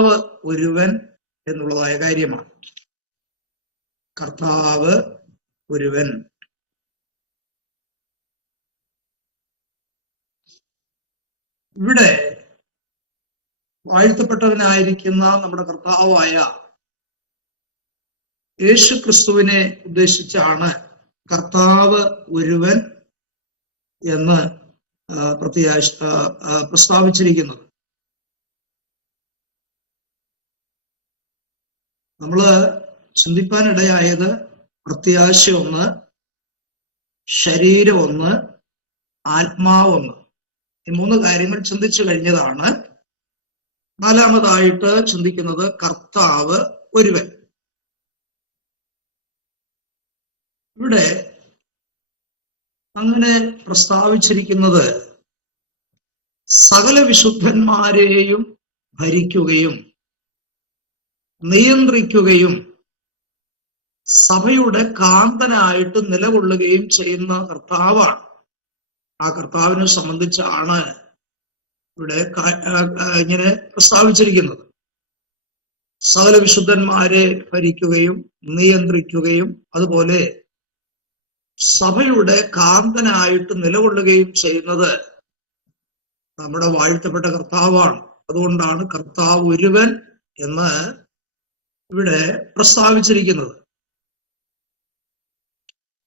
കർത്താവ് ഒരുവൻ എന്നുള്ളതായ കാര്യമാണ്. കർത്താവ് ഒരുവൻ. ഇവിടെ വാഴ്ത്തപ്പെട്ടവനായിരിക്കുന്ന നമ്മുടെ കർത്താവായ യേശു ക്രിസ്തുവിനെ ഉദ്ദേശിച്ചാണ് കർത്താവ് ഒരുവൻ എന്ന് പ്രസ്താവിച്ചിരിക്കുന്നത്. നമ്മള് ചിന്തിപ്പാനിടയായത് പ്രത്യാശ ഒന്ന്, ശരീരം ഒന്ന്, ആത്മാവ് ഒന്ന്. ഈ മൂന്ന് കാര്യങ്ങൾ ചിന്തിച്ചു കഴിഞ്ഞതാണ്. നാലാമതായിട്ട് ചിന്തിക്കുന്നത് കർത്താവ് ഒരുവൻ. ഇവിടെ അങ്ങനെ പ്രസ്താവിച്ചിരിക്കുന്നത് സകല വിശുദ്ധന്മാരെയും ഭരിക്കുകയും നിയന്ത്രിക്കുകയും സഭയുടെ കാന്തനായിട്ട് നിലകൊള്ളുകയും ചെയ്യുന്ന കർത്താവാണ്. ആ കർത്താവിനെ സംബന്ധിച്ചാണ് ഇവിടെ ഇങ്ങനെ പ്രസ്താവിച്ചിരിക്കുന്നത്. സകല വിശുദ്ധന്മാരെ ഭരിക്കുകയും നിയന്ത്രിക്കുകയും അതുപോലെ സഭയുടെ കാന്തനായിട്ട് നിലകൊള്ളുകയും ചെയ്യുന്നത് നമ്മുടെ വാഴ്ത്തപ്പെട്ട കർത്താവാണ്. അതുകൊണ്ടാണ് കർത്താവ് ഒരുവൻ എന്ന് ഇവിടെ പ്രസ്താവിച്ചിരിക്കുന്നത്.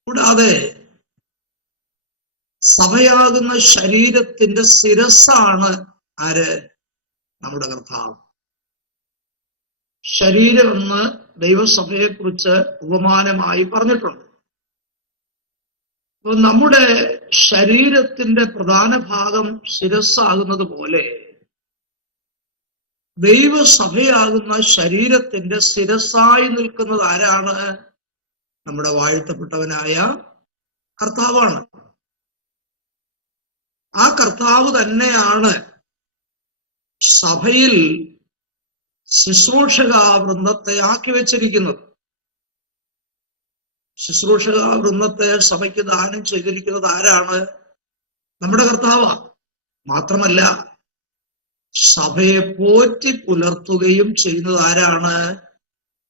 കൂടാതെ സഭയാകുന്ന ശരീരത്തിന്റെ ശിരസ്സാണ് ആര്? നമ്മുടെ കർത്താവ്. ശരീരം എന്ന് ദൈവസഭയെ കുറിച്ച് ഉപമാനമായി പറഞ്ഞിട്ടുണ്ട്. അപ്പൊ നമ്മുടെ ശരീരത്തിന്റെ പ്രധാന ഭാഗം ശിരസ്സാകുന്നത് പോലെ ദൈവസഭയാകുന്ന ശരീരത്തിന്റെ ശിരസ്സായി നിൽക്കുന്നത് ആരാണ്? നമ്മുടെ വാഴ്ത്തപ്പെട്ടവനായ കർത്താവാണ്. ആ കർത്താവ് തന്നെയാണ് സഭയിൽ ശുശ്രൂഷകാ വൃന്ദത്തെ ആക്കി വെച്ചിരിക്കുന്നത്. ശുശ്രൂഷകാ വൃന്ദത്തെ സഭയ്ക്ക് ദാനം ചെയ്തിരിക്കുന്നത് ആരാണ്? നമ്മുടെ കർത്താവാണ്. മാത്രമല്ല സഭയെ പോറ്റി പുലർത്തുകയും ചെയ്യുന്നത് ആരാണ്?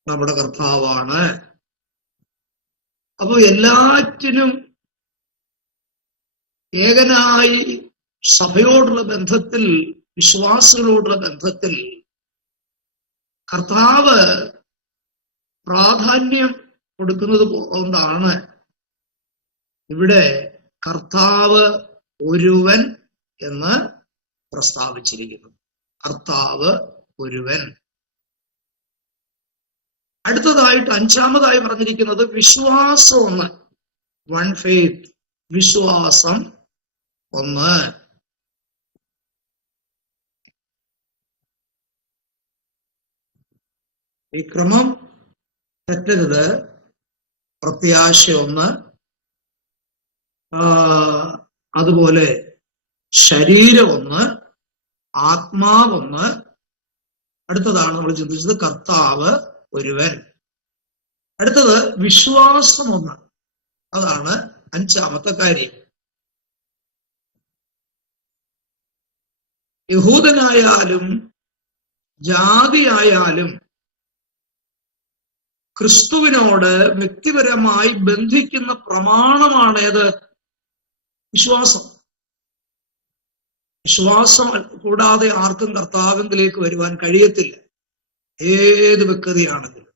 നമ്മുടെ കർത്താവാണ്. അപ്പൊ എല്ലാറ്റിനും ഏകനായി സഭയോടുള്ള ബന്ധത്തിൽ, വിശ്വാസികളോടുള്ള ബന്ധത്തിൽ കർത്താവ് പ്രാധാന്യം കൊടുക്കുന്നത് കൊണ്ടാണ് ഇവിടെ കർത്താവ് ഒരുവൻ എന്ന് പ്രസ്താവിച്ചിരിക്കുന്നത്. കർത്താവ് ഒരുവൻ. അടുത്തതായിട്ട് അഞ്ചാമതായി പറഞ്ഞിരിക്കുന്നത് വിശ്വാസം ഒന്ന്. One faith. വിശ്വാസം ഒന്ന്. ഈ ക്രമം തെറ്റരുത്. പ്രത്യാശ ഒന്ന്, അതുപോലെ ശരീരം ഒന്ന്, ആത്മാവൊന്ന്. അടുത്തതാണ് നമ്മൾ ചിന്തിച്ചത് കർത്താവ് ഒരുവൻ. അടുത്തത് വിശ്വാസം ഒന്ന്. അതാണ് അഞ്ചാമത്തെ കാര്യം. യഹൂദനായാലും ജാതിയായാലും ക്രിസ്തുവിനോട് വ്യക്തിപരമായി ബന്ധിക്കുന്ന പ്രമാണമാണേത്? വിശ്വാസം. വിശ്വാസം കൂടാതെ ആർക്കും കർത്താവിലേക്ക് വരുവാൻ കഴിയത്തില്ല, ഏത് വ്യക്തിയാണെങ്കിലും.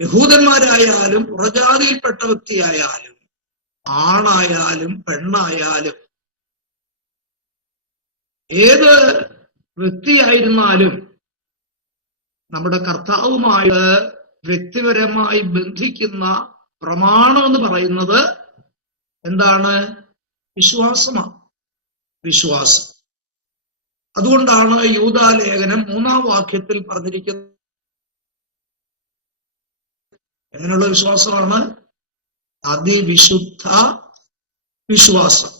യഹൂദന്മാരായാലും പുറജാതിയിൽപ്പെട്ട വ്യക്തിയായാലും ആണായാലും പെണ്ണായാലും ഏത് വ്യക്തിയായിരുന്നാലും നമ്മുടെ കർത്താവുമായി വ്യക്തിപരമായി ബന്ധിക്കുന്ന പ്രമാണം എന്ന് പറയുന്നത് എന്താണ്? വിശ്വാസമാണ്. വിശ്വാസം. അതുകൊണ്ടാണ് യൂദാലേഖനം 3-ാം വാക്യത്തിൽ പറഞ്ഞിരിക്കുന്നത് എങ്ങനെയുള്ള വിശ്വാസമാണ്? അതിവിശുദ്ധ വിശ്വാസം.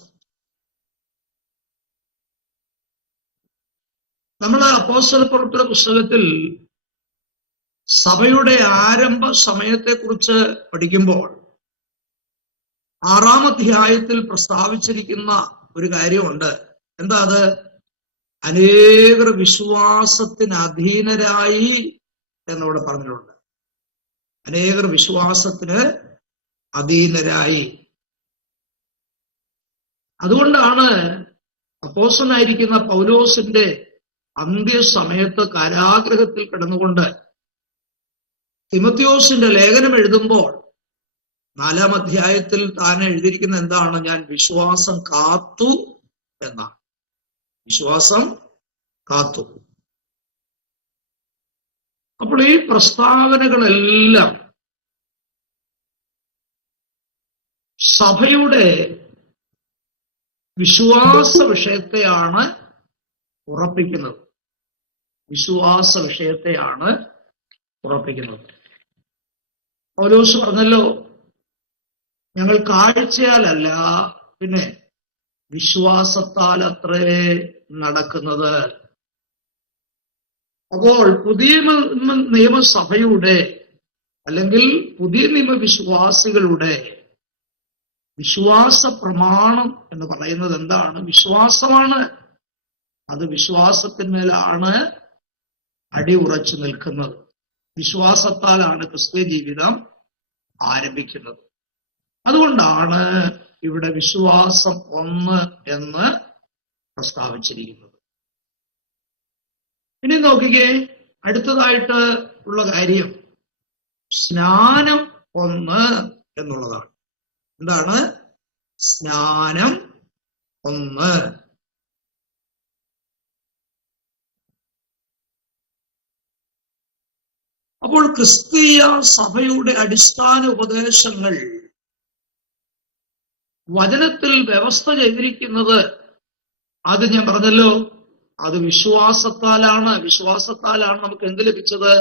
നമ്മൾ അപ്പോസ്തലപ്രവൃത്തിയുടെ പുസ്തകത്തിൽ സഭയുടെ ആരംഭ സമയത്തെക്കുറിച്ച് പഠിക്കുമ്പോൾ 6-ാം അധ്യായത്തിൽ പ്രസ്താവിച്ചിരിക്കുന്ന ഒരു കാര്യമുണ്ട്. എന്താ അത്? അനേകർ വിശ്വാസത്തിന് അധീനരായി എന്നിവിടെ പറഞ്ഞിട്ടുണ്ട്. അനേകർ വിശ്വാസത്തിന് അധീനരായി. അതുകൊണ്ടാണ് അപ്പോസ്തലനായിരിക്കുന്ന പൗലോസിന്റെ അന്ത്യസമയത്ത് കാരാഗൃഹത്തിൽ കിടന്നുകൊണ്ട് തിമോഥെയോസിന്റെ ലേഖനം എഴുതുമ്പോൾ 4-ാം അധ്യായത്തിൽ താൻ എഴുതിയിരിക്കുന്ന എന്താണ്? ഞാൻ വിശ്വാസം കാത്തു എന്നാണ്. വിശ്വാസം കാത്തു. അപ്പോൾ ഈ പ്രസ്താവനകളെല്ലാം സഭയുടെ വിശ്വാസ വിഷയത്തെയാണ് ഉറപ്പിക്കുന്നത്. വിശ്വാസ വിഷയത്തെയാണ് ഉറപ്പിക്കുന്നത്. പൗലോസ് പറഞ്ഞല്ലോ, ഞങ്ങൾ കാഴ്ചയാലല്ല, പിന്നെ വിശ്വാസത്താൽ അത്രേ നടക്കുന്നത്. അപ്പോൾ പുതിയ നിയമസഭയുടെ അല്ലെങ്കിൽ പുതിയ നിയമവിശ്വാസികളുടെ വിശ്വാസ പ്രമാണം എന്ന് പറയുന്നത് എന്താണ്? വിശ്വാസമാണ്. അത് വിശ്വാസത്തിന്മേലാണ് അടി ഉറച്ചു നിൽക്കുന്നത്. വിശ്വാസത്താലാണ് ക്രിസ്തീയ ജീവിതം ആരംഭിക്കുന്നത്. അതുകൊണ്ടാണ് ഇവിടെ വിശ്വാസം ഒന്ന് എന്ന് പ്രസ്താവിച്ചിരിക്കുന്നത്. ഇനി നോക്കിക്കേ, അടുത്തതായിട്ട് ഉള്ള കാര്യം സ്നാനം ഒന്ന് എന്നുള്ളതാണ്. എന്താണ്? സ്നാനം ഒന്ന്. അപ്പോൾ ക്രിസ്തീയ സഭയുടെ അടിസ്ഥാന ഉപദേശങ്ങൾ വചനത്തിൽ വ്യവസ്ഥ ചെയ്തിരിക്കുന്നത്, അത് ഞാൻ പറഞ്ഞല്ലോ, അത് വിശ്വാസത്താലാണ്. വിശ്വാസത്താലാണ് നമുക്ക് എന്ത് ലഭിച്ചത്?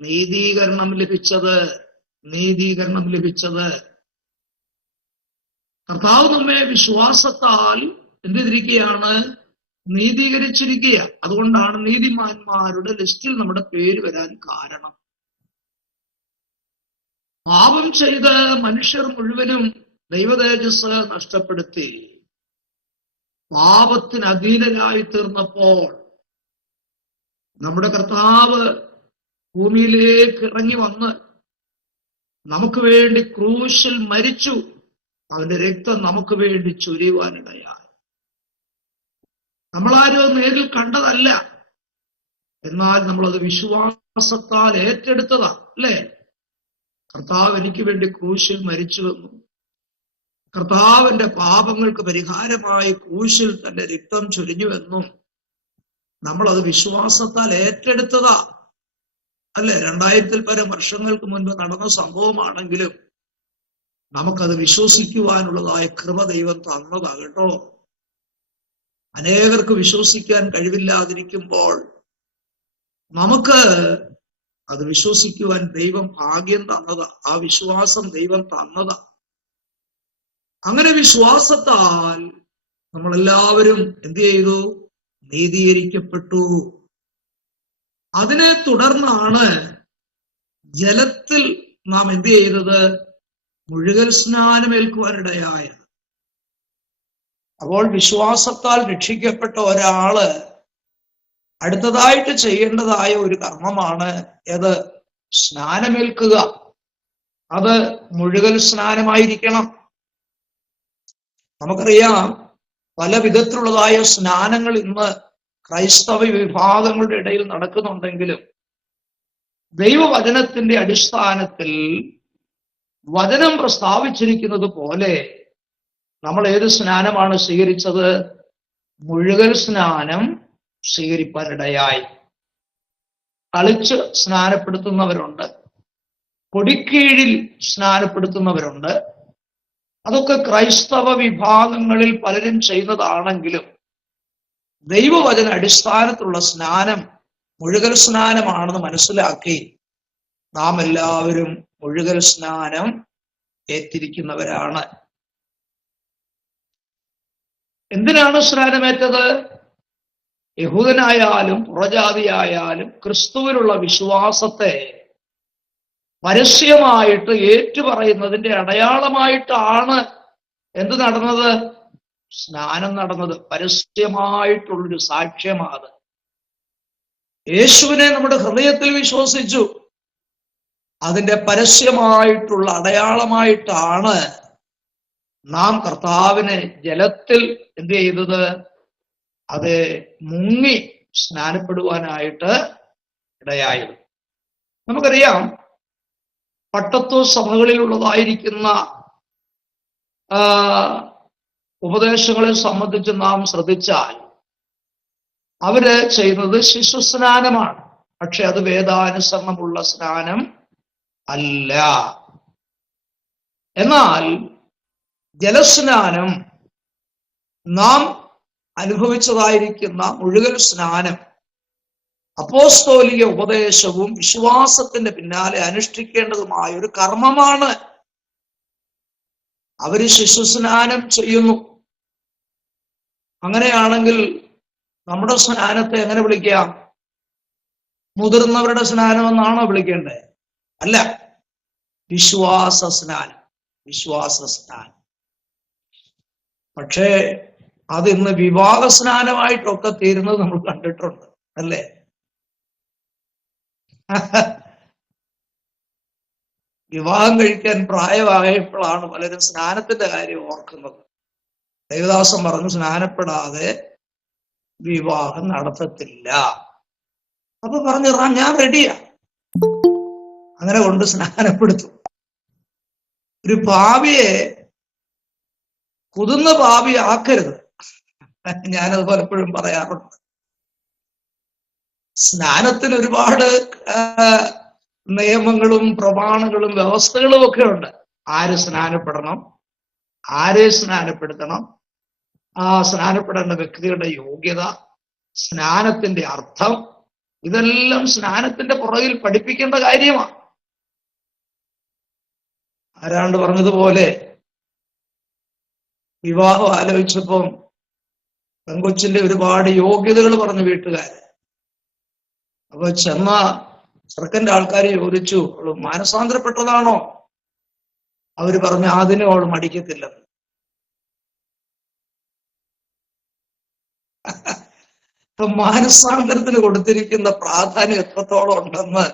നീതീകരണം ലഭിച്ചത്. നീതീകരണം ലഭിച്ചത്. കർത്താവ് നമ്മെ വിശ്വാസത്താൽ എന്ത് ചെയ്തിരിക്കുകയാണ്? നീതീകരിച്ചിരിക്കുക. അതുകൊണ്ടാണ് നീതിമാന്മാരുടെ ലിസ്റ്റിൽ നമ്മുടെ പേര് വരാൻ കാരണം. പാപം ചെയ്ത് മനുഷ്യർ മുഴുവനും ദൈവതേജസ് നഷ്ടപ്പെടുത്തി പാപത്തിന് അധീനരായി തീർന്നപ്പോൾ നമ്മുടെ കർത്താവ് ഭൂമിയിലേക്ക് ഇറങ്ങി വന്ന് നമുക്ക് വേണ്ടി ക്രൂശിൽ മരിച്ചു. അവന്റെ രക്തം നമുക്ക് വേണ്ടി ചൊരിയുവാനിടയായി. നമ്മളാരും നേരിൽ കണ്ടതല്ല, എന്നാൽ നമ്മളത് വിശ്വാസത്താൽ ഏറ്റെടുത്തതാ, അല്ലേ? കർത്താവ് എനിക്ക് വേണ്ടി ക്രൂശിൽ മരിച്ചുവെന്നും കർത്താവിന്റെ പാപങ്ങൾക്ക് പരിഹാരമായി ക്രൂശിൽ തന്റെ രക്തം ചൊരിഞ്ഞുവെന്നും നമ്മളത് വിശ്വാസത്താൽ ഏറ്റെടുത്തതാ, അല്ലെ? 2000-ൽ പരം വർഷങ്ങൾക്ക് മുൻപ് നടന്ന സംഭവമാണെങ്കിലും നമുക്കത് വിശ്വസിക്കുവാനുള്ളതായ കൃപ ദൈവം തന്നതാ കേട്ടോ. അനേകർക്ക് വിശ്വസിക്കാൻ കഴിവില്ലാതിരിക്കുമ്പോൾ നമുക്ക് അത് വിശ്വസിക്കുവാൻ ദൈവം ഭാഗ്യം തന്നതാ. ആ വിശ്വാസം ദൈവം തന്നതാ. അങ്ങനെ വിശ്വാസത്താൽ നമ്മളെല്ലാവരും എന്ത് ചെയ്തു? നീതീകരിക്കപ്പെട്ടു. അതിനെ തുടർന്നാണ് ജലത്തിൽ നാം എന്ത് ചെയ്തത്? മുഴുകൽ സ്നാനമേൽക്കുവാനിടയായ. അപ്പോൾ വിശ്വാസത്താൽ രക്ഷിക്കപ്പെട്ട ഒരാള് അടുത്തതായിട്ട് ചെയ്യേണ്ടതായ ഒരു കർമ്മമാണ് ഏത്? സ്നാനമേൽക്കുക. അത് മുഴുകൽ സ്നാനമായിരിക്കണം. നമുക്കറിയാം, പല വിധത്തിലുള്ളതായ സ്നാനങ്ങൾ ഇന്ന് ക്രൈസ്തവ വിഭാഗങ്ങളുടെ ഇടയിൽ നടക്കുന്നുണ്ടെങ്കിലും ദൈവവചനത്തിന്റെ അടിസ്ഥാനത്തിൽ വചനം പ്രസ്താവിച്ചിരിക്കുന്നത് പോലെ നമ്മൾ ഏത് സ്നാനമാണ് സ്വീകരിച്ചത്? മുഴുകൽ സ്നാനം സ്വീകരിപ്പാനിടയായി. കളിച്ച് സ്നാനപ്പെടുത്തുന്നവരുണ്ട്, കൊടിക്കീഴിൽ സ്നാനപ്പെടുത്തുന്നവരുണ്ട്. അതൊക്കെ ക്രൈസ്തവ വിഭാഗങ്ങളിൽ പലരും ചെയ്യുന്നതാണെങ്കിലും ദൈവവചന അടിസ്ഥാനത്തിലുള്ള സ്നാനം മുഴുകൽ സ്നാനമാണെന്ന് മനസ്സിലാക്കി നാം എല്ലാവരും മുഴുകൽ സ്നാനം ഏറ്റിരിക്കുന്നവരാണ്. എന്തിനാണ് സ്നാനമേറ്റത്? യഹൂദനായാലും പുറജാതിയായാലും ക്രിസ്തുവിലുള്ള വിശ്വാസത്തെ പരസ്യമായിട്ട് ഏറ്റുപറയുന്നതിന്റെ അടയാളമായിട്ടാണ് എന്ത് നടന്നത്? സ്നാനം നടന്നത്. പരസ്യമായിട്ടുള്ളൊരു സാക്ഷ്യമാണ്. യേശുവിനെ നമ്മുടെ ഹൃദയത്തിൽ വിശ്വസിച്ചു, അതിന്റെ പരസ്യമായിട്ടുള്ള അടയാളമായിട്ടാണ് നാം കർത്താവിനെ ജലത്തിൽ എന്ത് ചെയ്തത്? അത് മുങ്ങി സ്നാനപ്പെടുവാനായിട്ട് ഇടയായത്. നമുക്കറിയാം, പട്ടത്വ സഭകളിലുള്ളതായിരിക്കുന്ന ഉപദേശങ്ങളെ സംബന്ധിച്ച് നാം ശ്രദ്ധിച്ചാൽ അവര് ചെയ്യുന്നത് ശിശുസ്നാനമാണ്. പക്ഷെ അത് വേദാനുസരണമുള്ള സ്നാനം അല്ല. എന്നാൽ ജലസ്നാനം, നാം അനുഭവിച്ചതായിരിക്കുന്ന മുഴുവൻ സ്നാനം, അപ്പോസ്തോലിക ഉപദേശവും വിശ്വാസത്തിന്റെ പിന്നാലെ അനുഷ്ഠിക്കേണ്ടതുമായ ഒരു കർമ്മമാണ്. അവര് ശിശുസ്നാനം ചെയ്യുന്നു. അങ്ങനെയാണെങ്കിൽ നമ്മുടെ സ്നാനത്തെ എങ്ങനെ വിളിക്കാം? മുതിർന്നവരുടെ സ്നാനം എന്നാണോ വിളിക്കേണ്ടത്? അല്ല, വിശ്വാസ സ്നാനം. വിശ്വാസ സ്നാനം. പക്ഷേ അത് ഇന്ന് വിവാഹ സ്നാനമായിട്ടൊക്കെ തീരുന്നത് നമ്മൾ കണ്ടിട്ടുണ്ട്, അല്ലേ? വിവാഹം കഴിക്കാൻ പ്രായമായപ്പോഴാണ് പലരും സ്നാനത്തിന്റെ കാര്യം ഓർക്കുന്നത്. ദേവദാസൻ പറഞ്ഞു, സ്നാനപ്പെടാതെ വിവാഹം നടത്തത്തില്ല. അപ്പൊ പറഞ്ഞു, ഞാൻ റെഡിയാ. അങ്ങനെ കൊണ്ട് സ്നാനപ്പെടുത്തും. ഒരു പാപിയെ കുതിർന്ന പാപി ആക്കരുത്. ഞാനത് പലപ്പോഴും പറയാറുണ്ട്. സ്നാനത്തിന് ഒരുപാട് നിയമങ്ങളും പ്രമാണങ്ങളും വ്യവസ്ഥകളും ഒക്കെ ഉണ്ട്. ആര് സ്നാനപ്പെടണം, ആരെ സ്നാനപ്പെടുത്തണം, ആ സ്നാനപ്പെടേണ്ട വ്യക്തിയുടെ യോഗ്യത, സ്നാനത്തിന്റെ അർത്ഥം, ഇതെല്ലാം സ്നാനത്തിന്റെ പുറകിൽ പഠിപ്പിക്കേണ്ട കാര്യമാണ്. ആരാണ്ട് പറഞ്ഞതുപോലെ, വിവാഹം ആലോചിച്ചപ്പം പെങ്കൊച്ചിന്റെ ഒരുപാട് യോഗ്യതകൾ പറഞ്ഞു വീട്ടുകാര്. അപ്പൊ ചെന്ന ചെറുക്കന്റെ ആൾക്കാരെ ചോദിച്ചു, അവള് മാനസാന്തരപ്പെട്ടതാണോ? അവര് പറഞ്ഞു, അതിനും അവൾ മടിക്കത്തില്ല. അപ്പൊ മാനസാന്തരത്തിന് കൊടുത്തിരിക്കുന്ന പ്രാധാന്യം എത്രത്തോളം ഉണ്ടെന്ന്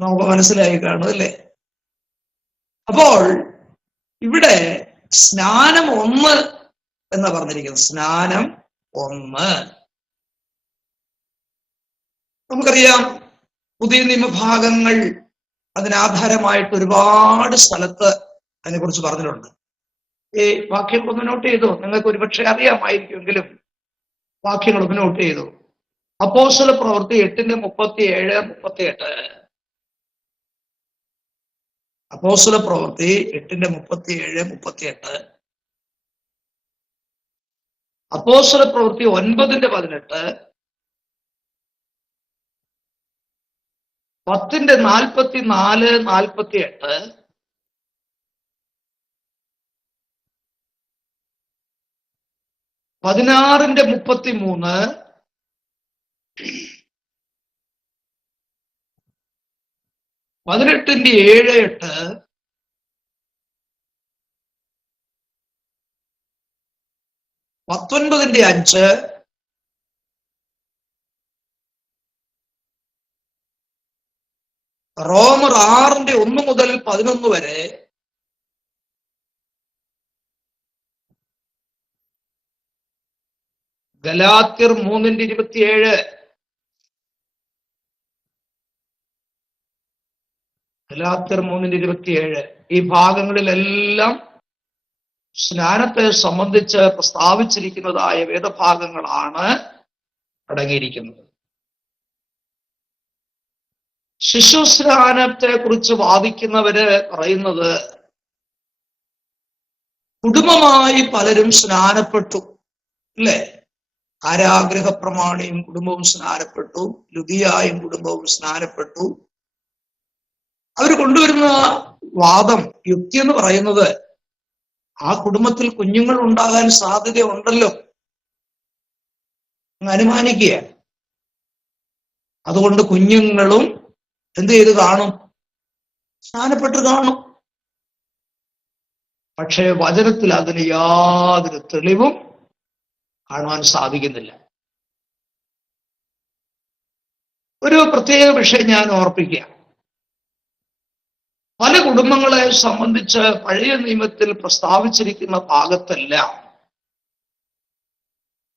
നമുക്ക് മനസ്സിലായി കാണും, അല്ലേ? അപ്പോൾ ഇവിടെ സ്നാനം ഒന്ന് എന്ന് പറഞ്ഞിരിക്കുന്നത്. സ്നാനം ഒന്ന്. നമുക്കറിയാം, പുതിയ നിയമഭാഗങ്ങൾ അതിനാധാരമായിട്ട് ഒരുപാട് സ്ഥലത്ത് അതിനെക്കുറിച്ച് പറഞ്ഞിട്ടുണ്ട്. ഈ വാക്യങ്ങളൊന്ന് നോട്ട് ചെയ്തു. നിങ്ങൾക്ക് ഒരുപക്ഷെ അറിയാമായിരിക്കുമെങ്കിലും വാക്യങ്ങളൊന്ന് നോട്ട് ചെയ്തു. അപ്പോസ്തല പ്രവൃത്തി 8:37-38. അപ്പോസ്തല പ്രവൃത്തി 8:37-38. അപ്പോസ്തല പ്രവൃത്തി 9:18, 10:44-48, 16:33, 18:7-8, 19:5, റോമർ 6:1-11 വരെ, ഗലാത്യർ 3:27, ഗലാത്യർ 3:27. ഈ ഭാഗങ്ങളിലെല്ലാം സ്നാനത്തെ സംബന്ധിച്ച് പ്രസ്താവിച്ചിരിക്കുന്നതായ വേദഭാഗങ്ങളാണ് അടങ്ങിയിരിക്കുന്നത്. ശിശുസ്നാനത്തെ കുറിച്ച് വാദിക്കുന്നവര് പറയുന്നത്, കുടുംബമായി പലരും സ്നാനപ്പെട്ടു, അല്ലേ? കാരാഗ്രഹ പ്രമാണിയും കുടുംബവും സ്നാനപ്പെട്ടു, ലുദിയായും കുടുംബവും സ്നാനപ്പെട്ടു. അവർ കൊണ്ടുവരുന്ന വാദം, യുക്തി എന്ന് പറയുന്നത്, ആ കുടുംബത്തിൽ കുഞ്ഞുങ്ങൾ ഉണ്ടാകാൻ സാധ്യതയുണ്ടല്ലോ എന്ന് അനുമാനിക്കുക. അതുകൊണ്ട് കുഞ്ഞുങ്ങളും എന്ത് ചെയ്ത് കാണും? സ്നാനപ്പെട്ട് കാണും. പക്ഷേ വചനത്തിൽ അതിന് യാതൊരു തെളിവും കാണുവാൻ സാധിക്കുന്നില്ല. ഒരു പ്രത്യേക വിഷയം ഞാൻ ഓർപ്പിക്കുക. പല കുടുംബങ്ങളെ സംബന്ധിച്ച് പഴയ നിയമത്തിൽ പ്രസ്താവിച്ചിരിക്കുന്ന ഭാഗത്തെല്ലാം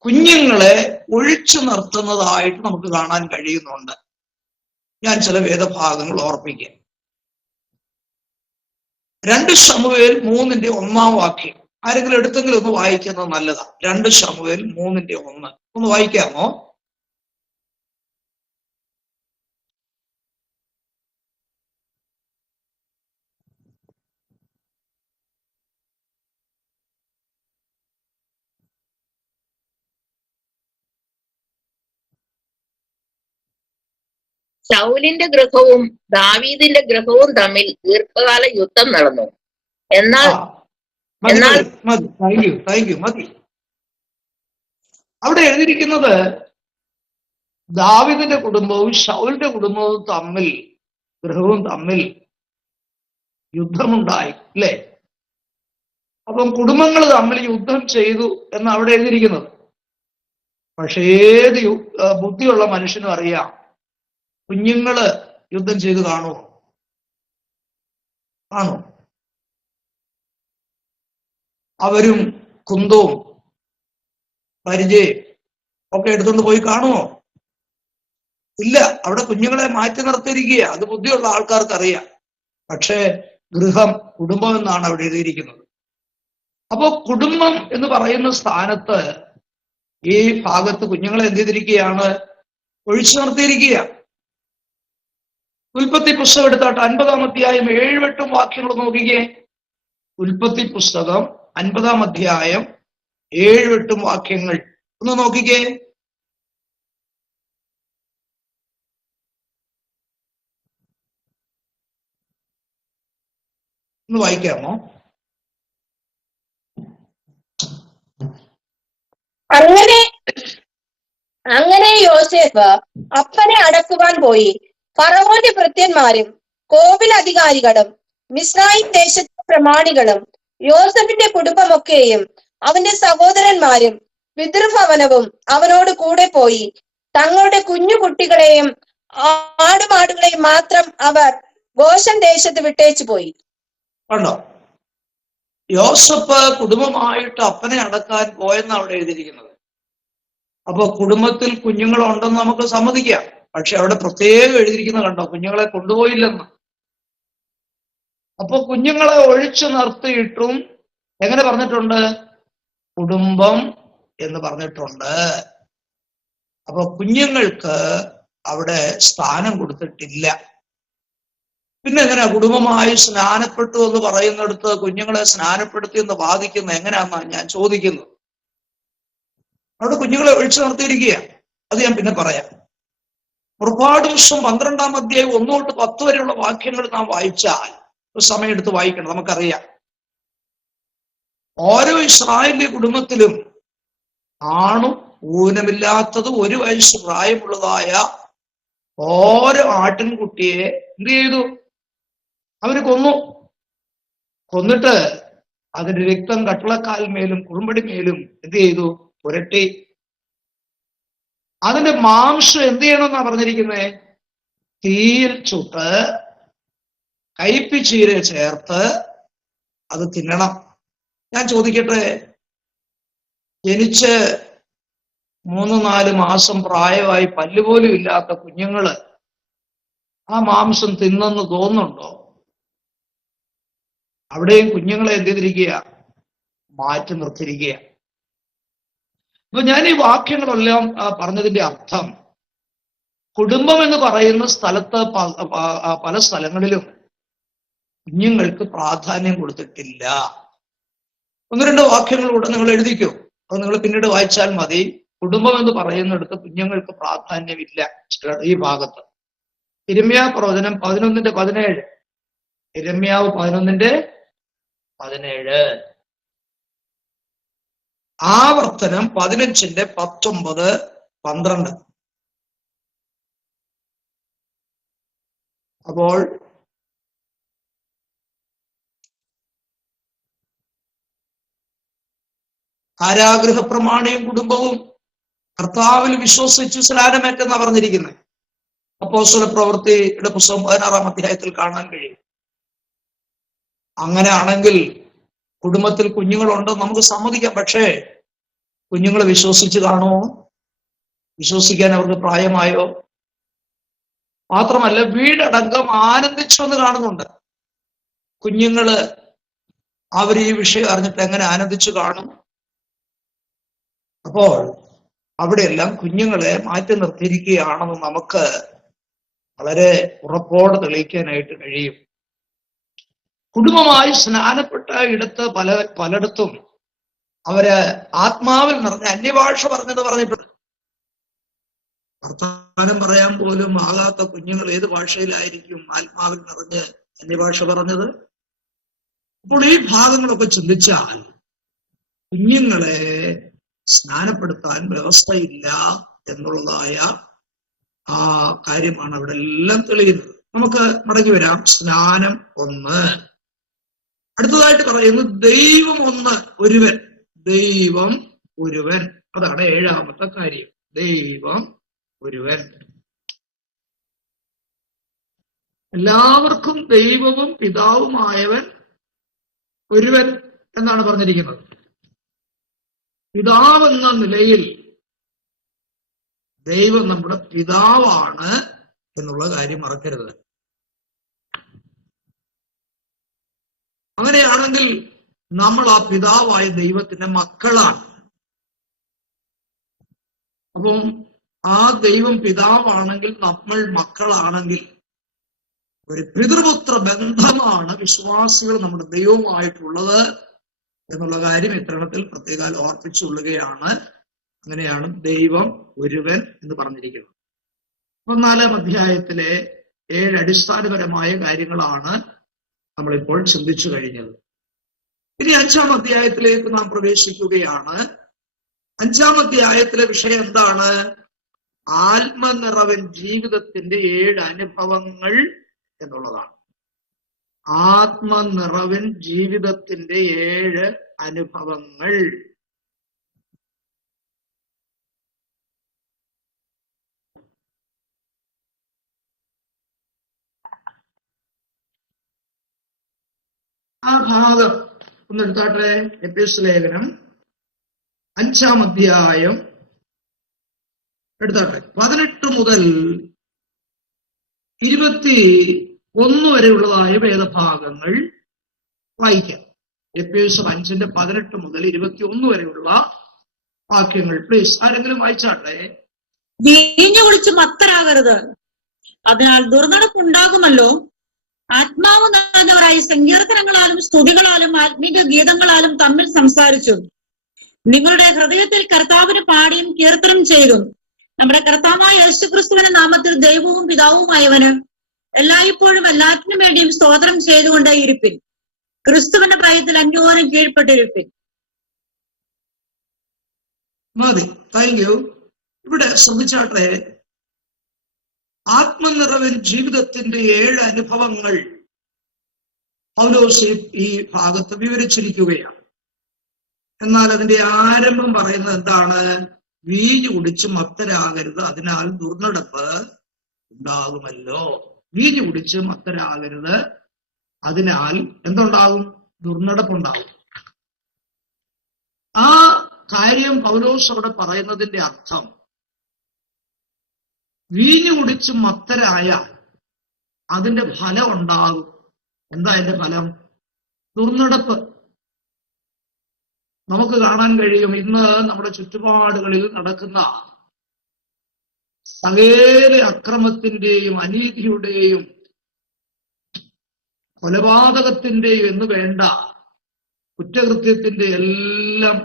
കുഞ്ഞുങ്ങളെ ഒഴിച്ചു നിർത്തുന്നതായിട്ട് നമുക്ക് കാണാൻ കഴിയുന്നുണ്ട്. ഞാൻ ചില വേദഭാഗങ്ങൾ ഓർപ്പിക്കാം. 2 ശമൂവേൽ 3:1 ആരെങ്കിലും എടുത്തെങ്കിലും ഒന്ന് വായിക്കുന്നത് നല്ലതാ. 2 ശമൂവേൽ 3:1 ഒന്ന് വായിക്കാമോ? ശൗലിന്റെ ഗൃഹവും ദാവീദിന്റെ ഗൃഹവും തമ്മിൽ ദീർഘകാല യുദ്ധം നടന്നു. എന്നാൽ മതി. അവിടെ എഴുതിയിരിക്കുന്നത് ദാവീദിന്റെ കുടുംബവും ശൗലിന്റെ കുടുംബവും തമ്മിൽ ഗൃഹവും തമ്മിൽ യുദ്ധമുണ്ടായി, അല്ലേ? അപ്പം കുടുംബങ്ങൾ തമ്മിൽ യുദ്ധം ചെയ്തു എന്ന് അവിടെ എഴുതിയിരിക്കുന്നത്. പക്ഷേ ഏത് ബുദ്ധിയുള്ള മനുഷ്യനും അറിയാം, കുഞ്ഞുങ്ങള് യുദ്ധം ചെയ്ത് കാണുമോ? അവരും കുന്തവും പരിചയം ഒക്കെ എടുത്തുകൊണ്ട് പോയി കാണുമോ? ഇല്ല. അവിടെ കുഞ്ഞുങ്ങളെ മാറ്റി നിർത്തിയിരിക്കുക. അത് ബുദ്ധിയുള്ള ആൾക്കാർക്ക് അറിയാം. പക്ഷേ ഗൃഹം, കുടുംബം എന്നാണ് അവിടെ എഴുതിയിരിക്കുന്നത്. അപ്പോ കുടുംബം എന്ന് പറയുന്ന സ്ഥാനത്ത് ഈ ഭാഗത്ത് കുഞ്ഞുങ്ങളെ എന്ത് ചെയ്തിരിക്കുകയാണ്? ഒഴിച്ചു നിർത്തിയിരിക്കുക. ഉൽപ്പത്തി പുസ്തകം എടുത്താട്ട് 50-ാം അധ്യായം 7-8 വാക്യങ്ങൾ നോക്കിക്കേ. ഉൽപ്പത്തി പുസ്തകം 50-ാം അധ്യായം 7-8 വാക്യങ്ങൾ ഒന്ന് നോക്കിക്കേ. ഒന്ന് വായിക്കാമോ? അങ്ങനെ യോസേഫ് അപ്പനെ അടക്കുവാൻ പോയി. ഫറവോന്റെ ഭൃത്യന്മാരും കോവിലധികാരികളും മിസ്രയീം ദേശത്തെ പ്രമാണികളും യോസഫിന്റെ കുടുംബമൊക്കെയും അവന്റെ സഹോദരന്മാരും പിതൃഭവനവും അവനോട് കൂടെ പോയി. തങ്ങളുടെ കുഞ്ഞു കുട്ടികളെയും ആടുമാടുകളെയും മാത്രം അവർ ഗോശൻ ദേശത്ത് വിട്ടേച്ചു പോയി. കണ്ടോ? യോസഫ് കുടുംബമായിട്ട് അപ്പനെ അടക്കാൻ പോയെന്ന് അവിടെ എഴുതിയിരിക്കുന്നത്. അപ്പൊ കുടുംബത്തിൽ കുഞ്ഞുങ്ങളുണ്ടെന്ന് നമുക്ക് സമ്മതിക്കാം. പക്ഷെ അവിടെ പ്രത്യേകം എഴുതിയിരിക്കുന്നത് കണ്ടോ, കുഞ്ഞുങ്ങളെ കൊണ്ടുപോയില്ലെന്ന്. അപ്പൊ കുഞ്ഞുങ്ങളെ ഒഴിച്ചു നിർത്തിയിട്ടും എങ്ങനെ പറഞ്ഞിട്ടുണ്ട്? കുടുംബം എന്ന് പറഞ്ഞിട്ടുണ്ട്. അപ്പൊ കുഞ്ഞുങ്ങൾക്ക് അവിടെ സ്ഥാനം കൊടുത്തിട്ടില്ല. പിന്നെ എങ്ങനെയാ കുടുംബമായി സ്നാനപ്പെട്ടു എന്ന് പറയുന്നിടത്ത് കുഞ്ഞുങ്ങളെ സ്നാനപ്പെടുത്തി എന്ന് ബാധിക്കുന്നത് എങ്ങനെയാണെന്നാണ് ഞാൻ ചോദിക്കുന്നത്. അവിടെ കുഞ്ഞുങ്ങളെ ഒഴിച്ചു നിർത്തിയിരിക്കുക. അത് ഞാൻ പിന്നെ പറയാം. പുറപ്പാട് പുസ്തകം 12-ാം അധ്യായം 1 തൊട്ട് 10 വരെയുള്ള വാക്യങ്ങൾ നാം വായിച്ചാൽ, ഒരു സമയം എടുത്ത് വായിക്കണം, നമുക്കറിയാം. ഓരോ ഇസ്രായേലിന്റെ കുടുംബത്തിലും ആണും ഊനമില്ലാത്തത് 1 വയസ്സ് പ്രായമുള്ളതായ ഓരോ ആട്ടിൻകുട്ടിയെ എന്ത് ചെയ്തു? അവര് കൊന്നിട്ട് അതിന്റെ രക്തം കട്ടിളക്കാൽ മേലും കുറുമ്പടി മേലും എന്ത് ചെയ്തു? പുരട്ടി. അതിന്റെ മാംസം എന്ത് ചെയ്യണമെന്നാ പറഞ്ഞിരിക്കുന്നത്? തീയിൽ ചുട്ട് കയ്പിച്ചീര ചേർത്ത് അത് തിന്നണം. ഞാൻ ചോദിക്കട്ടെ, ജനിച്ച് 3-4 മാസം പ്രായമായി പല്ലുപോലും ഇല്ലാത്ത കുഞ്ഞുങ്ങള് ആ മാംസം തിന്നെന്ന് തോന്നുന്നുണ്ടോ? അവിടെയും കുഞ്ഞുങ്ങളെ എന്ത് ചെയ്തിരിക്കുക? മാറ്റി നിർത്തിയിരിക്കുക. അപ്പൊ ഞാൻ ഈ വാക്യങ്ങളെല്ലാം പറഞ്ഞതിന്റെ അർത്ഥം, കുടുംബം എന്ന് പറയുന്ന സ്ഥലത്ത് പല സ്ഥലങ്ങളിലും കുഞ്ഞുങ്ങൾക്ക് പ്രാധാന്യം കൊടുത്തിട്ടില്ല. 1-2 വാക്യങ്ങൾ കൂടെ നിങ്ങൾ എഴുതിക്കോ, അത് നിങ്ങൾ പിന്നീട് വായിച്ചാൽ മതി. കുടുംബം എന്ന് പറയുന്നിടത്ത് കുഞ്ഞുങ്ങൾക്ക് പ്രാധാന്യമില്ല ഈ ഭാഗത്ത്. യിരെമ്യാവ് പ്രവചനം 11:17. യിരെമ്യാവ് 11:17. ആവർത്തനം 15:19-12. അപ്പോൾ കാരാഗൃഹ പ്രമാണിയും കുടുംബവും കർത്താവിൽ വിശ്വസിച്ച് സ്നാനമേറ്റെന്നാ പറഞ്ഞിരിക്കുന്നത്. അപ്പോസ്തല പ്രവൃത്തിയുടെ പുസ്തകം 16-ാം അധ്യായത്തിൽ കാണാൻ കഴിയും. അങ്ങനെയാണെങ്കിൽ കുടുംബത്തിൽ കുഞ്ഞുങ്ങളുണ്ടെന്ന് നമുക്ക് സമ്മതിക്കാം. പക്ഷേ കുഞ്ഞുങ്ങൾ വിശ്വസിച്ച് കാണുമോ? വിശ്വസിക്കാൻ അവർക്ക് പ്രായമായോ? മാത്രമല്ല വീടടങ്കം ആനന്ദിച്ചു എന്ന് കാണുന്നുണ്ട്. കുഞ്ഞുങ്ങള് അവർ ഈ വിഷയം അറിഞ്ഞിട്ട് എങ്ങനെ ആനന്ദിച്ചു കാണും? അപ്പോൾ അവിടെയെല്ലാം കുഞ്ഞുങ്ങളെ മാറ്റി നിർത്തിയിരിക്കുകയാണെന്ന് നമുക്ക് വളരെ ഉറപ്പോടെ തെളിയിക്കാനായിട്ട് കഴിയും. കുടുംബമായി സ്നാനപ്പെട്ട ഇടത്ത് പലയിടത്തും അവര് ആത്മാവിൽ നിറഞ്ഞ അന്യഭാഷ പറഞ്ഞിട്ടുണ്ട്. വർത്തമാനം പറയാൻ പോലും ആകാത്ത കുഞ്ഞുങ്ങൾ ഏത് ഭാഷയിലായിരിക്കും ആത്മാവിൽ നിറഞ്ഞ് അന്യഭാഷ പറഞ്ഞത്? അപ്പോൾ ഈ ഭാഗങ്ങളൊക്കെ ചിന്തിച്ചാൽ കുഞ്ഞുങ്ങളെ സ്നാനപ്പെടുത്താൻ വ്യവസ്ഥയില്ല എന്നുള്ളതായ ആ കാര്യമാണ് അവിടെ എല്ലാം തെളിയുന്നത്. നമുക്ക് മടങ്ങി വരാം. സ്നാനം 1. അടുത്തതായിട്ട് പറയുന്നത് ദൈവം ഒന്ന്, ഒരുവൻ. ദൈവം ഒരുവൻ, അതാണ് 7ാമത്തെ കാര്യം. ദൈവം ഒരുവൻ. എല്ലാവർക്കും ദൈവവും പിതാവുമായവൻ ഒരുവൻ എന്നാണ് പറഞ്ഞിരിക്കുന്നത്. പിതാവെന്ന നിലയിൽ ദൈവം നമ്മുടെ പിതാവാണ് എന്നുള്ള കാര്യം മറക്കരുത്. അങ്ങനെയാണെങ്കിൽ നമ്മൾ ആ പിതാവായ ദൈവത്തിന്റെ മക്കളാണ്. അപ്പം ആ ദൈവം പിതാവാണെങ്കിൽ നമ്മൾ മക്കളാണെങ്കിൽ ഒരു പിതൃപുത്ര ബന്ധമാണ് വിശ്വാസികൾ നമ്മുടെ ദൈവവുമായിട്ടുള്ളത് എന്നുള്ള കാര്യം ഇത്തരണത്തിൽ പ്രത്യേകം ഓർപ്പിച്ചുകൊള്ളുകയാണ്. അങ്ങനെയാണ് ദൈവം ഒരുവൻ എന്ന് പറഞ്ഞിരിക്കുന്നത്. 4-ാം അധ്യായത്തിലെ 7 അടിസ്ഥാനപരമായ കാര്യങ്ങളാണ് നമ്മളിപ്പോൾ ചിന്തിച്ചു കഴിഞ്ഞത്. ഇനി 5-ാം അധ്യായത്തിലേക്ക് നാം പ്രവേശിക്കുകയാണ്. 5-ാം അധ്യായത്തിലെ വിഷയം എന്താണ്? ആത്മനിറവൻ ജീവിതത്തിന്റെ 7 അനുഭവങ്ങൾ എന്നുള്ളതാണ്. ആത്മനിറവൻ ജീവിതത്തിന്റെ 7 അനുഭവങ്ങൾ. ആ ഭാഗം ഒന്നെടുത്താട്ടെ. എഫേസ്യ ലേഖനം 5-ാം അധ്യായം എടുത്താട്ടെ. 18 മുതൽ 21 വരെയുള്ളതായ വേദഭാഗങ്ങൾ വായിക്കാം. എഫേസ്യർ 5-ന്റെ 18 മുതൽ 21 വരെയുള്ള വാക്യങ്ങൾ പ്ലീസ് ആരെങ്കിലും വായിച്ചാട്ടെ. വീഞ്ഞു കുടിച്ച് മത്തരാകരുത്, അതിനാൽ ദുർനടപ്പുണ്ടാകുമല്ലോ. ആത്മാവ് നിറഞ്ഞവരായി സങ്കീർത്തനങ്ങളാലും സ്തുതികളാലും ആത്മീയ ഗീതങ്ങളാലും തമ്മിൽ സംസാരിച്ചു നിങ്ങളുടെ ഹൃദയത്തിൽ കർത്താവിന് പാടിയും കീർത്തനം ചെയ്തും നമ്മുടെ കർത്താവായ യേശുക്രിസ്തുവിന്റെ നാമത്തിൽ ദൈവവും പിതാവുമായവന് എല്ലായ്പ്പോഴും എല്ലാറ്റിനും വേണ്ടിയും സ്തോത്രം ചെയ്തുകൊണ്ടേ ഇരിപ്പിൻ. ക്രിസ്തുവിന്റെ ഭയത്തിൽ അന്യോന്യം കീഴ്പ്പെട്ടിരിപ്പിൻ. മതി, താങ്ക് യു. ഇവിടെ ശ്രദ്ധിച്ചാട്ടെ. ആത്മനിറവൻ ജീവിതത്തിന്റെ 7 അനുഭവങ്ങൾ പൗലോസ് ഈ ഭാഗത്ത് വിവരിച്ചിരിക്കുകയാണ്. എന്നാൽ അതിന്റെ ആരംഭം പറയുന്നത് എന്താണ്? വീഞ്ഞു കുടിച്ച് മത്തരാകരുത്, അതിനാൽ ദുർനടപ്പ് ഉണ്ടാകുമല്ലോ. വീഞ്ഞു കുടിച്ച് മത്തരാകരുത്, അതിനാൽ എന്തുണ്ടാകും? ദുർനടപ്പുണ്ടാകും. ആ കാര്യം പൗലോസ് അവിടെ പറയുന്നതിന്റെ അർത്ഥം, വീഞ്ഞു കുടിച്ച് മത്തരായാൽ അതിന്റെ ഫലം ഉണ്ടാകും. എന്താ അതിന്റെ ഫലം? ദുർനടപ്പ്. നമുക്ക് കാണാൻ കഴിയും ഇന്ന് നമ്മുടെ ചുറ്റുപാടുകളിൽ നടക്കുന്ന സകല അക്രമത്തിന്റെയും അനീതിയുടെയും കൊലപാതകത്തിന്റെയും എന്ന് വേണ്ട കുറ്റകൃത്യത്തിന്റെ എല്ലാം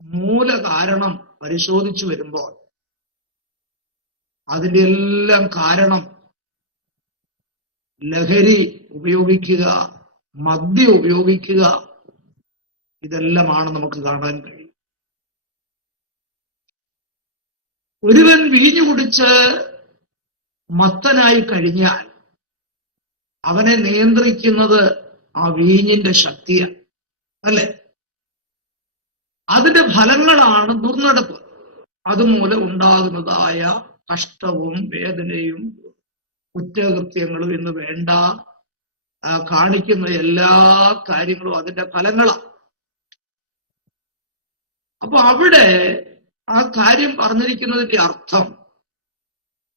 മൂല കാരണം പരിശോധിച്ചു വരുമ്പോൾ അതിന്റെ എല്ലാം കാരണം ലഹരി ഉപയോഗിക്കുക, മദ്യം ഉപയോഗിക്കുക, ഇതെല്ലാമാണ് നമുക്ക് കാണാൻ കഴിയും. ഒരുവൻ വീഞ്ഞു കുടിച്ച് മത്തനായി കഴിഞ്ഞാൽ അവനെ നിയന്ത്രിക്കുന്നത് ആ വീഞ്ഞിന്റെ ശക്തിയാണ്, അല്ലെ? അതിന്റെ ഫലങ്ങളാണ് ദുർനടപ്പ്. അതുമൂലം ഉണ്ടാകുന്നതായ കഷ്ടവും വേദനയും കുറ്റകൃത്യങ്ങളും എന്ന് വേണ്ട കാണിക്കുന്ന എല്ലാ കാര്യങ്ങളും അതിന്റെ ഫലങ്ങളാണ്. അപ്പൊ അവിടെ ആ കാര്യം പറഞ്ഞിരിക്കുന്നതിന്റെ അർത്ഥം,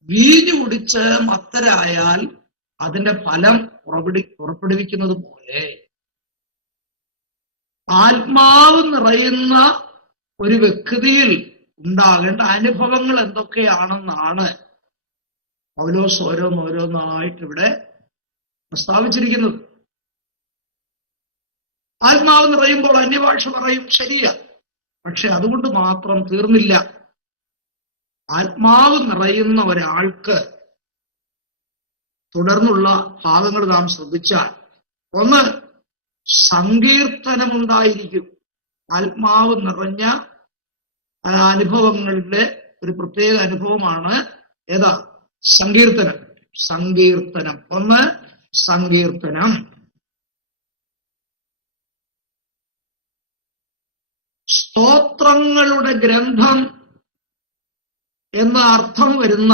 വീഞ്ഞു കുടിച്ച് മത്തരായാൽ അതിന്റെ ഫലം പുറപ്പെടുവിക്കുന്നത് പോലെ ആത്മാവ് നിറയുന്ന ഒരു വ്യക്തിയിൽ ഉണ്ടാകേണ്ട അനുഭവങ്ങൾ എന്തൊക്കെയാണെന്നാണ് പൗലോസ് ഓരോന്നോരോന്നായിട്ട് ഇവിടെ പ്രസ്താവിച്ചിരിക്കുന്നത്. ആത്മാവ് നിറയുമ്പോൾ അന്യഭാഷ പറയും, ശരിയാ. പക്ഷെ അതുകൊണ്ട് മാത്രം തീർന്നില്ല. ആത്മാവ് നിറയുന്ന ഒരാൾക്ക് തുടർന്നുള്ള ഭാഗങ്ങൾ നാം ശ്രദ്ധിച്ചാൽ, ഒന്ന്, സങ്കീർത്തനമുണ്ടായിരിക്കും. ആത്മാവ് നിറഞ്ഞ അനുഭവങ്ങളുടെ ഒരു പ്രത്യേക അനുഭവമാണ് ഏതാ? സങ്കീർത്തനം. സങ്കീർത്തനം ഒന്ന്, സങ്കീർത്തനം. സ്തോത്രങ്ങളുടെ ഗ്രന്ഥം എന്ന അർത്ഥം വരുന്ന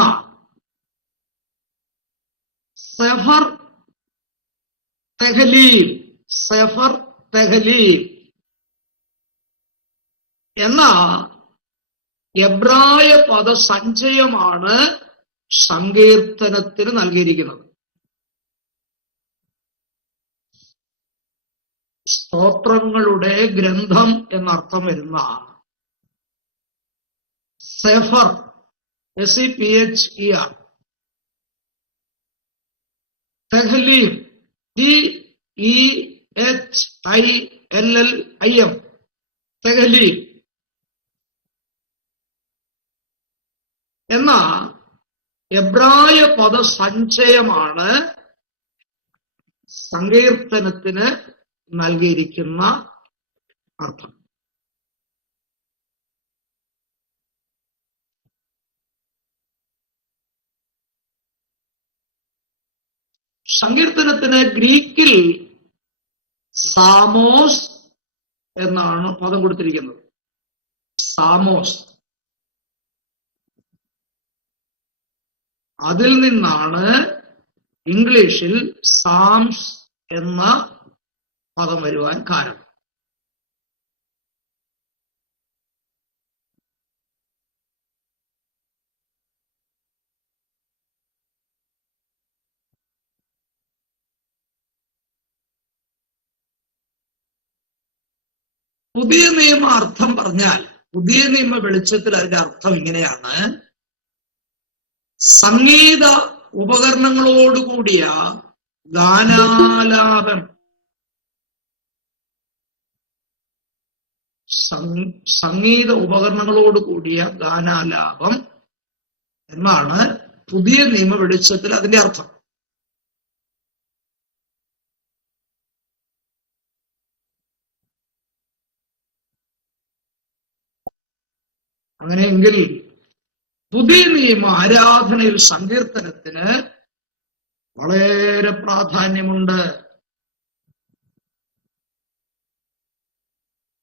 സെഫർ തെഹലീൽ, സെഫർ തെഹലീൽ എന്ന എബ്രായ പദസഞ്ചയമാണ് സങ്കീർത്തനത്തിന് നൽകിയിരിക്കുന്നത്. സ്തോത്രങ്ങളുടെ ഗ്രന്ഥം എന്നർത്ഥം വരുന്ന സെഫർ, SEPHER, തെഹ്ലീൽ, TEHILLIM, തെഹ്ലീൽ എന്ന എബ്രായ പദസഞ്ചയമാണ് സങ്കീർത്തനത്തിന് നൽകിയിരിക്കുന്ന അർത്ഥം. സങ്കീർത്തനത്തിന് ഗ്രീക്കിൽ സാമോസ് എന്നാണ് പദം കൊടുത്തിരിക്കുന്നത്. സാമോസ്. അതിൽ നിന്നാണ് ഇംഗ്ലീഷിൽ സാംസ് എന്ന പദം വരുവാൻ കാരണം. പുതിയ നിയമ അർത്ഥം പറഞ്ഞാൽ, പുതിയ നിയമ വെളിച്ചത്തിൽ അതിന്റെ അർത്ഥം ഇങ്ങനെയാണ്: സംഗീത ഉപകരണങ്ങളോടുകൂടിയ ഗാനാലാപനം. സംഗീത ഉപകരണങ്ങളോട് കൂടിയ ഗാനാലാപം എന്നാണ് പുതിയ നിയമ വെളിച്ചത്തിൽ അതിന്റെ അർത്ഥം. അങ്ങനെയെങ്കിൽ പുതിയ നിയമ ആരാധനയിൽ സങ്കീർത്തനത്തിന് വളരെ പ്രാധാന്യമുണ്ട്.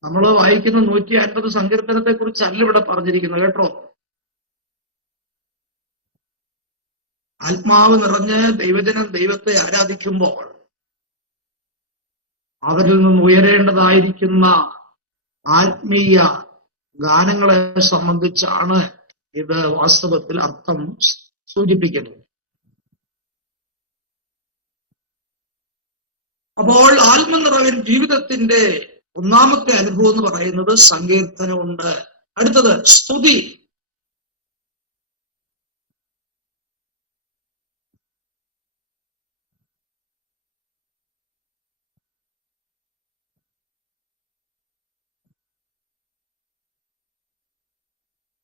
നമ്മൾ വായിക്കുന്ന 150 സങ്കീർത്തനത്തെ കുറിച്ചല്ല ഇവിടെ പറഞ്ഞിരിക്കുന്നത് കേട്ടോ. ആത്മാവ് നിറഞ്ഞ് ദൈവജനം ദൈവത്തെ ആരാധിക്കുമ്പോൾ അവരിൽ നിന്ന് ഉയരേണ്ടതായിരിക്കുന്ന ആത്മീയ ഗാനങ്ങളെ സംബന്ധിച്ചാണ് ഇത് വാസ്തവത്തിൽ അർത്ഥം സൂചിപ്പിക്കുന്നത്. അപ്പോൾ ആത്മനിറവിൻ ജീവിതത്തിന്റെ ഒന്നാമത്തെ അനുഭവം എന്ന് പറയുന്നത് സങ്കീർത്തനമുണ്ട്. അടുത്തത് സ്തുതി.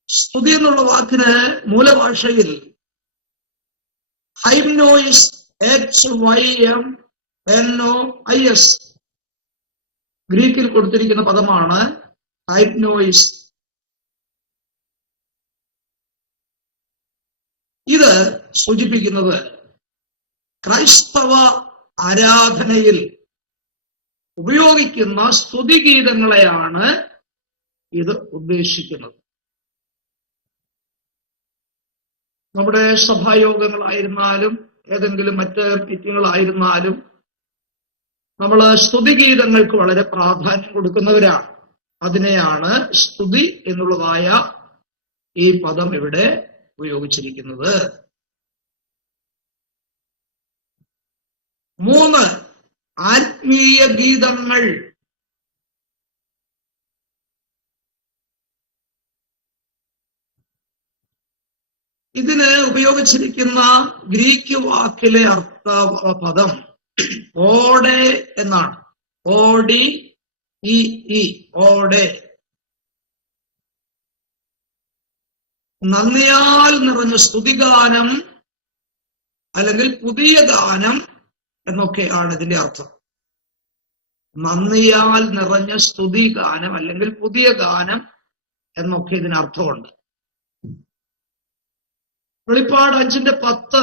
സ്തുതി എന്നുള്ള വാക്കിന് മൂലഭാഷയിൽ ഹൈംനോയിസ്, HYMNOIS, ഗ്രീക്കിൽ കൊടുത്തിരിക്കുന്ന പദമാണ് ഹൈപ്നോയിസ്. ഇത് സൂചിപ്പിക്കുന്നത് ക്രൈസ്തവ ആരാധനയിൽ ഉപയോഗിക്കുന്ന സ്തുതിഗീതങ്ങളെയാണ് ഇത് ഉദ്ദേശിക്കുന്നത്. നമ്മുടെ സഭായോഗങ്ങളായിരുന്നാലും ഏതെങ്കിലും മറ്റ് മീറ്റിങ്ങുകളായിരുന്നാലും നമ്മൾ സ്തുതിഗീതങ്ങൾക്ക് വളരെ പ്രാധാന്യം കൊടുക്കുന്നവരാണ്. അതിനെയാണ് സ്തുതി എന്നുള്ളതായ ഈ പദം ഇവിടെ ഉപയോഗിച്ചിരിക്കുന്നത്. 3, ആത്മീയ ഗീതങ്ങൾ. ഇതിന് ഉപയോഗിച്ചിരിക്കുന്ന ഗ്രീക്ക് വാക്കിലെ പദം ഓടെ എന്നാണ്. ഓഡി ഇ ഓടെ. നന്ദിയാൽ നിറഞ്ഞ സ്തുതിഗാനം അല്ലെങ്കിൽ പുതിയ ഗാനം എന്നൊക്കെയാണ് ഇതിന്റെ അർത്ഥം. നന്ദിയാൽ നിറഞ്ഞ സ്തുതി ഗാനം അല്ലെങ്കിൽ പുതിയ ഗാനം എന്നൊക്കെ ഇതിനർത്ഥമുണ്ട്. വെളിപ്പാട് 5:10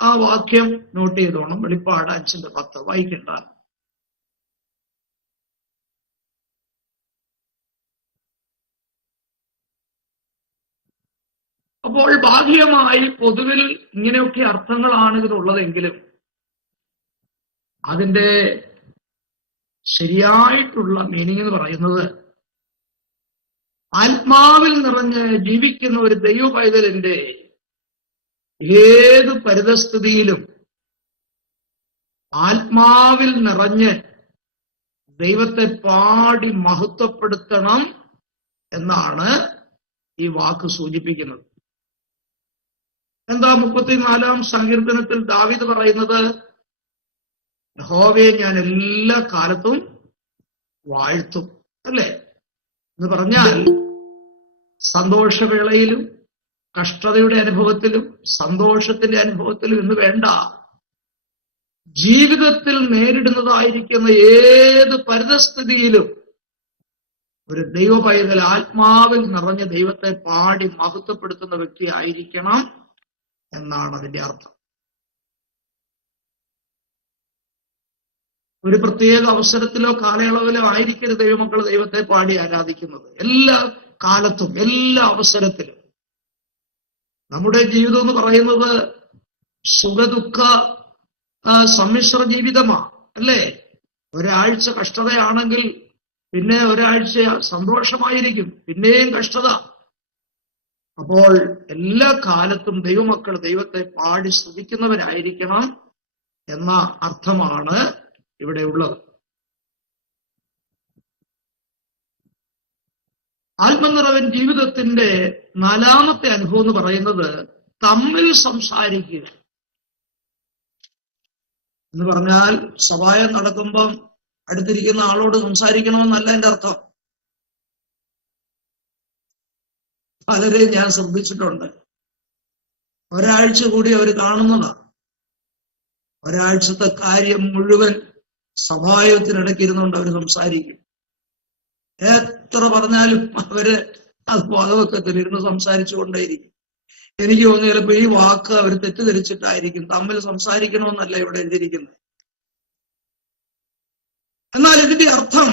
ആ വാക്യം നോട്ട് ചെയ്തോണം. വെളിപ്പാട് 5:10 വായിക്കണ്ട. അപ്പോൾ ബാഹ്യമായി പൊതുവിൽ ഇങ്ങനെയൊക്കെ അർത്ഥങ്ങളാണ് ഇതിനുള്ളതെങ്കിലും അതിന്റെ ശരിയായിട്ടുള്ള മീനിങ് എന്ന് പറയുന്നത് ആത്മാവിൽ നിറഞ്ഞ് ജീവിക്കുന്ന ഒരു ദൈവ പൈതലിന്റെ ഏത് പരിതസ്ഥിതിയിലും ആത്മാവിൽ നിറഞ്ഞ് ദൈവത്തെ പാടി മഹത്വപ്പെടുത്തണം എന്നാണ് ഈ വാക്ക് സൂചിപ്പിക്കുന്നത്. എന്താ 34-ാം സങ്കീർത്തനത്തിൽ ദാവീദ് പറയുന്നത്? യഹോവയെ ഞാൻ എല്ലാ കാലത്തും വാഴ്ത്തും, അല്ലേ? എന്ന് പറഞ്ഞാൽ സന്തോഷവേളയിലും കഷ്ടതയുടെ അനുഭവത്തിലും സന്തോഷത്തിന്റെ അനുഭവത്തിലും എന്ന് വേണ്ട, ജീവിതത്തിൽ നേരിടുന്നതായിരിക്കുന്ന ഏത് പരിതസ്ഥിതിയിലും ഒരു ദൈവ പൈതൽ ആത്മാവിൽ നിറഞ്ഞ ദൈവത്തെ പാടി മഹത്വപ്പെടുത്തുന്ന വ്യക്തി ആയിരിക്കണം എന്നാണ് അതിന്റെ അർത്ഥം. ഒരു പ്രത്യേക അവസരത്തിലോ കാലയളവിലോ ആയിരിക്കരുത് ദൈവമക്കൾ ദൈവത്തെ പാടി ആരാധിക്കുന്നത്. എല്ലാ കാലത്തും എല്ലാ അവസരത്തിലും. നമ്മുടെ ജീവിതം എന്ന് പറയുന്നത് സുഖദുഃഖ സമ്മിശ്ര ജീവിതമാണ്, അല്ലേ? ഒരാഴ്ച കഷ്ടതയാണെങ്കിൽ പിന്നെ ഒരാഴ്ച സന്തോഷമായിരിക്കും, പിന്നെയും കഷ്ടത. അപ്പോൾ എല്ലാ കാലത്തും ദൈവമക്കൾ ദൈവത്തെ പാടി സ്തുതിക്കുന്നവരായിരിക്കണം എന്ന അർത്ഥമാണ് ഇവിടെ ഉള്ളത്. ആത്മനിറവൻ ജീവിതത്തിന്റെ 4-ാമത്തെ അനുഭവം എന്ന് പറയുന്നത് തമ്മിൽ സംസാരിക്കുക എന്ന് പറഞ്ഞാൽ സഭായം നടക്കുമ്പം അടുത്തിരിക്കുന്ന ആളോട് സംസാരിക്കണമെന്നല്ല എൻ്റെ അർത്ഥം. പലരെയും ഞാൻ ശ്രദ്ധിച്ചിട്ടുണ്ട്. ഒരാഴ്ച കൂടി അവർ കാണുന്നതാണ്. ഒരാഴ്ചത്തെ കാര്യം മുഴുവൻ സഭായത്തിനിടയ്ക്ക് ഇരുന്നുകൊണ്ട് അവർ സംസാരിക്കും. എത്ര പറഞ്ഞാലും അവര് അത് വകവെക്കത്തിലിരുന്ന് സംസാരിച്ചു കൊണ്ടേയിരിക്കും. എനിക്ക് തോന്നുന്നു ചിലപ്പോ ഈ വാക്ക് അവർ തെറ്റിദ്ധരിച്ചിട്ടായിരിക്കും. തമ്മിൽ സംസാരിക്കണമെന്നല്ല ഇവിടെ എഴുതിയിരിക്കുന്നത്. എന്നാൽ ഇതിന്റെ അർത്ഥം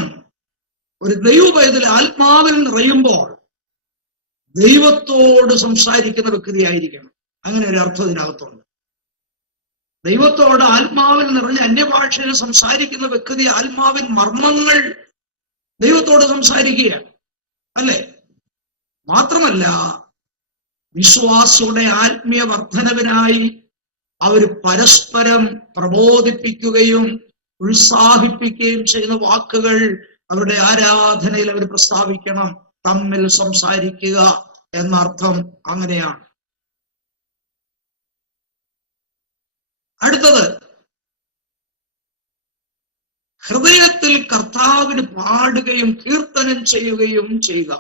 ഒരു ദൈവ പൈതൽ ആത്മാവിൽ നിറയുമ്പോൾ ദൈവത്തോട് സംസാരിക്കുന്ന വ്യക്തിയായിരിക്കണം. അങ്ങനെ ഒരു അർത്ഥം ഇതിനകത്തുണ്ട്. ദൈവത്തോട് ആത്മാവിൽ നിറഞ്ഞ അന്യഭാഷയിൽ സംസാരിക്കുന്ന വ്യക്തി ആത്മാവിൻ മർമ്മങ്ങൾ ദൈവത്തോട് സംസാരിക്കുകയാണ്, അല്ലേ? മാത്രമല്ല വിശ്വാസിയുടെ ആത്മീയ വർധനവിനായി അവർ പരസ്പരം പ്രബോധിപ്പിക്കുകയും ഉത്സാഹിപ്പിക്കുകയും ചെയ്യുന്ന വാക്കുകൾ അവരുടെ ആരാധനയിൽ അവർ പ്രസ്താവിക്കണം. തമ്മിൽ സംസാരിക്കുക എന്നർത്ഥം അങ്ങനെയാണ്. അടുത്തത് ഹൃദയത്തിൽ കർത്താവിന് പാടുകയും കീർത്തനം ചെയ്യുകയും ചെയ്യുക.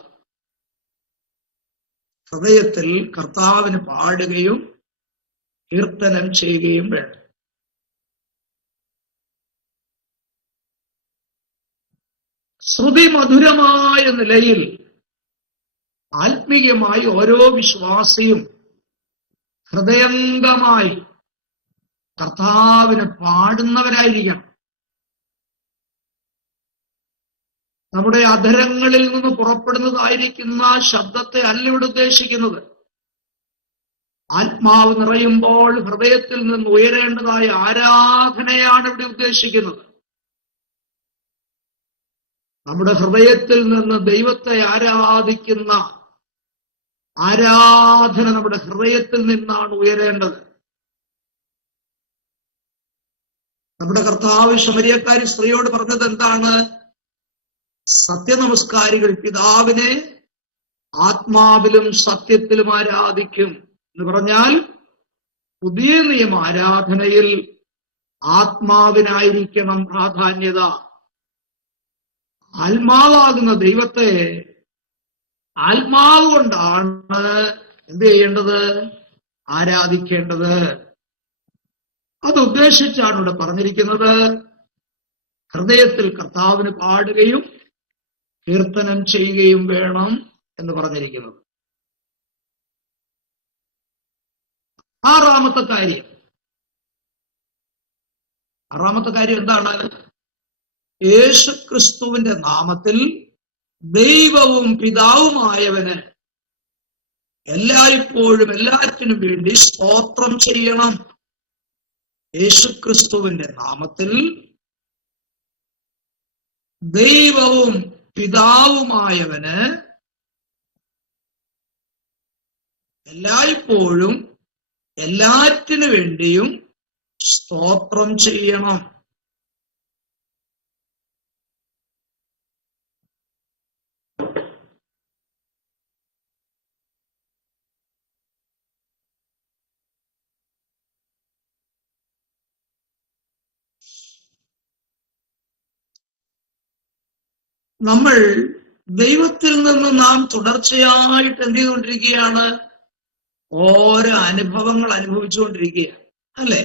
ഹൃദയത്തിൽ കർത്താവിന് പാടുകയും കീർത്തനം ചെയ്യുകയും വേണം. ശ്രുതി മധുരമായ നിലയിൽ ആത്മീയമായി ഓരോ വിശ്വാസിയും ഹൃദയംഗമായി കർത്താവിന് പാടുന്നവരായിരിക്കണം. നമ്മുടെ അധരങ്ങളിൽ നിന്ന് പുറപ്പെടുന്നതായിരിക്കുന്ന ശബ്ദത്തെ അല്ല ഇവിടെ ഉദ്ദേശിക്കുന്നത്. ആത്മാവ് നിറയുമ്പോൾ ഹൃദയത്തിൽ നിന്ന് ഉയരേണ്ടതായ ആരാധനയാണ് ഇവിടെ ഉദ്ദേശിക്കുന്നത്. നമ്മുടെ ഹൃദയത്തിൽ നിന്ന് ദൈവത്തെ ആരാധിക്കുന്ന ആരാധന നമ്മുടെ ഹൃദയത്തിൽ നിന്നാണ് ഉയരേണ്ടത്. നമ്മുടെ കർത്താവ് ശമരിയക്കാരി സ്ത്രീയോട് പറഞ്ഞത് എന്താണ്? സത്യനമസ്കാരികൾ പിതാവിനെ ആത്മാവിലും സത്യത്തിലും ആരാധിക്കും എന്ന് പറഞ്ഞാൽ പുതിയ നിയമ ആരാധനയിൽ ആത്മാവിനായിരിക്കണം പ്രാധാന്യത. ആത്മാവാകുന്ന ദൈവത്തെ ആത്മാവ് കൊണ്ടാണ് എന്ത് ചെയ്യേണ്ടത്? ആരാധിക്കേണ്ടത്. അത് ഉദ്ദേശിച്ചാണ് ഇവിടെ പറഞ്ഞിരിക്കുന്നത്. ഹൃദയത്തിൽ കർത്താവിന് പാടുകയും കീർത്തനം ചെയ്യുകയും വേണം എന്ന് പറഞ്ഞിരിക്കുന്നത്. ആറാമത്തെ കാര്യം എന്താണ്? യേശുക്രിസ്തുവിന്റെ നാമത്തിൽ ദൈവവും പിതാവുമായവന് എല്ലായ്പ്പോഴും എല്ലാറ്റിനും വേണ്ടി സ്തോത്രം ചെയ്യണം. യേശുക്രിസ്തുവിന്റെ നാമത്തിൽ ദൈവവും പിതാവുമായവന് എല്ലായ്പ്പോഴും എല്ലാറ്റിനു വേണ്ടിയും സ്തോത്രം ചെയ്യണം. നമ്മൾ ദൈവത്തിൽ നിന്ന് നാം തുടർച്ചയായിട്ട് എന്ത് ചെയ്തുകൊണ്ടിരിക്കുകയാണ്? ഓരോ അനുഭവങ്ങൾ അനുഭവിച്ചുകൊണ്ടിരിക്കുകയാണ്, അല്ലേ?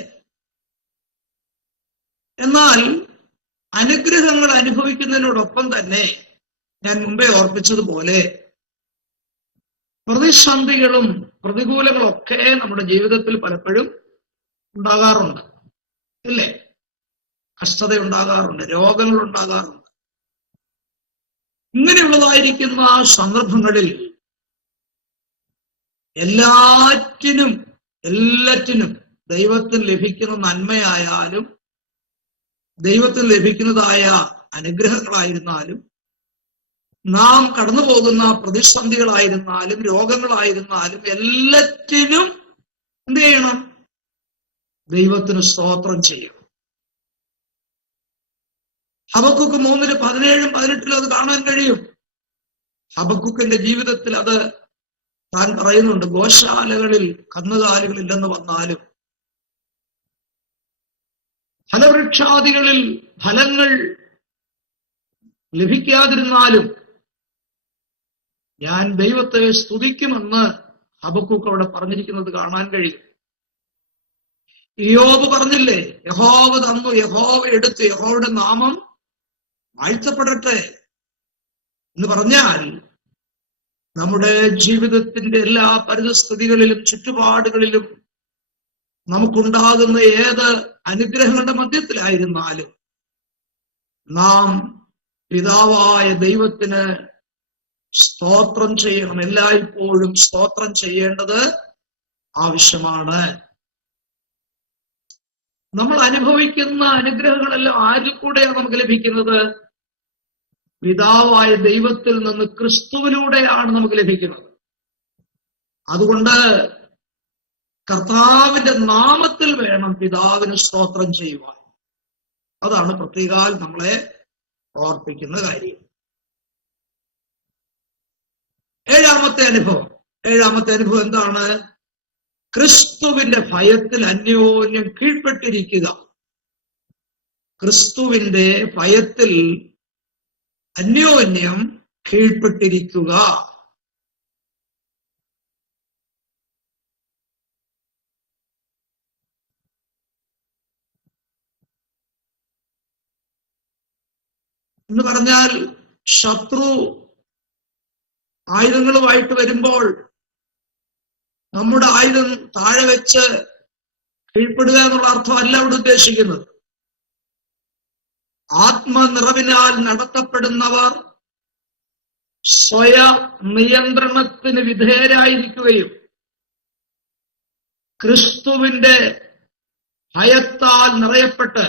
എന്നാൽ അനുഗ്രഹങ്ങൾ അനുഭവിക്കുന്നതിനോടൊപ്പം തന്നെ ഞാൻ മുമ്പേ ഓർപ്പിച്ചതുപോലെ പ്രതിസന്ധികളും പ്രതികൂലങ്ങളൊക്കെ നമ്മുടെ ജീവിതത്തിൽ പലപ്പോഴും ഉണ്ടാകാറുണ്ട്, അല്ലേ? കഷ്ടത ഉണ്ടാകാറുണ്ട്, രോഗങ്ങൾ ഉണ്ടാകാറുണ്ട്. ഇങ്ങനെയുള്ളതായിരിക്കുന്ന സന്ദർഭങ്ങളിൽ എല്ലാറ്റിനും ദൈവത്തിന് ലഭിക്കുന്ന നന്മയായാലും ദൈവത്തിന് ലഭിക്കുന്നതായ അനുഗ്രഹങ്ങളായിരുന്നാലും നാം കടന്നു പോകുന്ന പ്രതിസന്ധികളായിരുന്നാലും രോഗങ്ങളായിരുന്നാലും എല്ലാറ്റിനും എന്ത് ചെയ്യണം? ദൈവത്തിന് സ്തോത്രം ചെയ്യണം. ഹബക്കൂക്ക് 3:17-18 അത് കാണാൻ കഴിയും. ഹബക്കൂക്കിന്റെ ജീവിതത്തിൽ അത് താൻ പറയുന്നുണ്ട്. ഗോശാലകളിൽ കന്നുകാലികളില്ലെന്ന് വന്നാലും ഫലവൃക്ഷാദികളിൽ ഫലങ്ങൾ ലഭിക്കാതിരുന്നാലും ഞാൻ ദൈവത്തെ സ്തുതിക്കുമെന്ന് ഹബക്കൂക്ക് അവിടെ പറഞ്ഞിരിക്കുന്നത് കാണാൻ കഴിയും. ഇയ്യോബ് പറഞ്ഞില്ലേ, യഹോവ തന്നു, യഹോവ എടുത്തു, യഹോവയുടെ നാമം വാഴ്ത്തപ്പെടട്ടെ എന്ന് പറഞ്ഞാൽ നമ്മുടെ ജീവിതത്തിന്റെ എല്ലാ പരിതസ്ഥിതികളിലും ചുറ്റുപാടുകളിലും നമുക്കുണ്ടാകുന്ന ഏത് അനുഗ്രഹങ്ങളുടെ മധ്യത്തിലായിരുന്നാലും നാം പിതാവായ ദൈവത്തിന് സ്തോത്രം ചെയ്യണം. എല്ലായ്പ്പോഴും സ്തോത്രം ചെയ്യേണ്ടത് ആവശ്യമാണ്. നമ്മൾ അനുഭവിക്കുന്ന അനുഗ്രഹങ്ങളെല്ലാം ആരിൽ കൂടെയാണ് നമുക്ക് ലഭിക്കുന്നത്? പിതാവായ ദൈവത്തിൽ നിന്ന് ക്രിസ്തുവിലൂടെയാണ് നമുക്ക് ലഭിക്കുന്നത്. അതുകൊണ്ട് കർത്താവിന്റെ നാമത്തിൽ വേണം പിതാവിന് സ്തോത്രം ചെയ്യുവാൻ. അതാണ് പ്രത്യേകാൽ നമ്മളെ ഓർപ്പിക്കുന്ന കാര്യം. ഏഴാമത്തെ അനുഭവം എന്താണ്? ക്രിസ്തുവിന്റെ ഭയത്തിൽ അന്യോന്യം കീഴ്പ്പെട്ടിരിക്കുക. ക്രിസ്തുവിന്റെ ഭയത്തിൽ അന്യോന്യം കീഴ്പ്പെട്ടിരിക്കുക. എന്ന് പറഞ്ഞാൽ ശത്രു ആയുധങ്ങളുമായിട്ട് വരുമ്പോൾ നമ്മുടെ ആയുധം താഴെ വെച്ച് കീഴ്പ്പെടുക എന്നുള്ള അർത്ഥമല്ല അവിടെ ഉദ്ദേശിക്കുന്നത്. ആത്മനിറവിനാൽ നടത്തപ്പെടുന്നവർ സ്വയ നിയന്ത്രണത്തിന് വിധേയരായിരിക്കുകയും ക്രിസ്തുവിന്റെ ഭയത്താൽ നിറയപ്പെട്ട്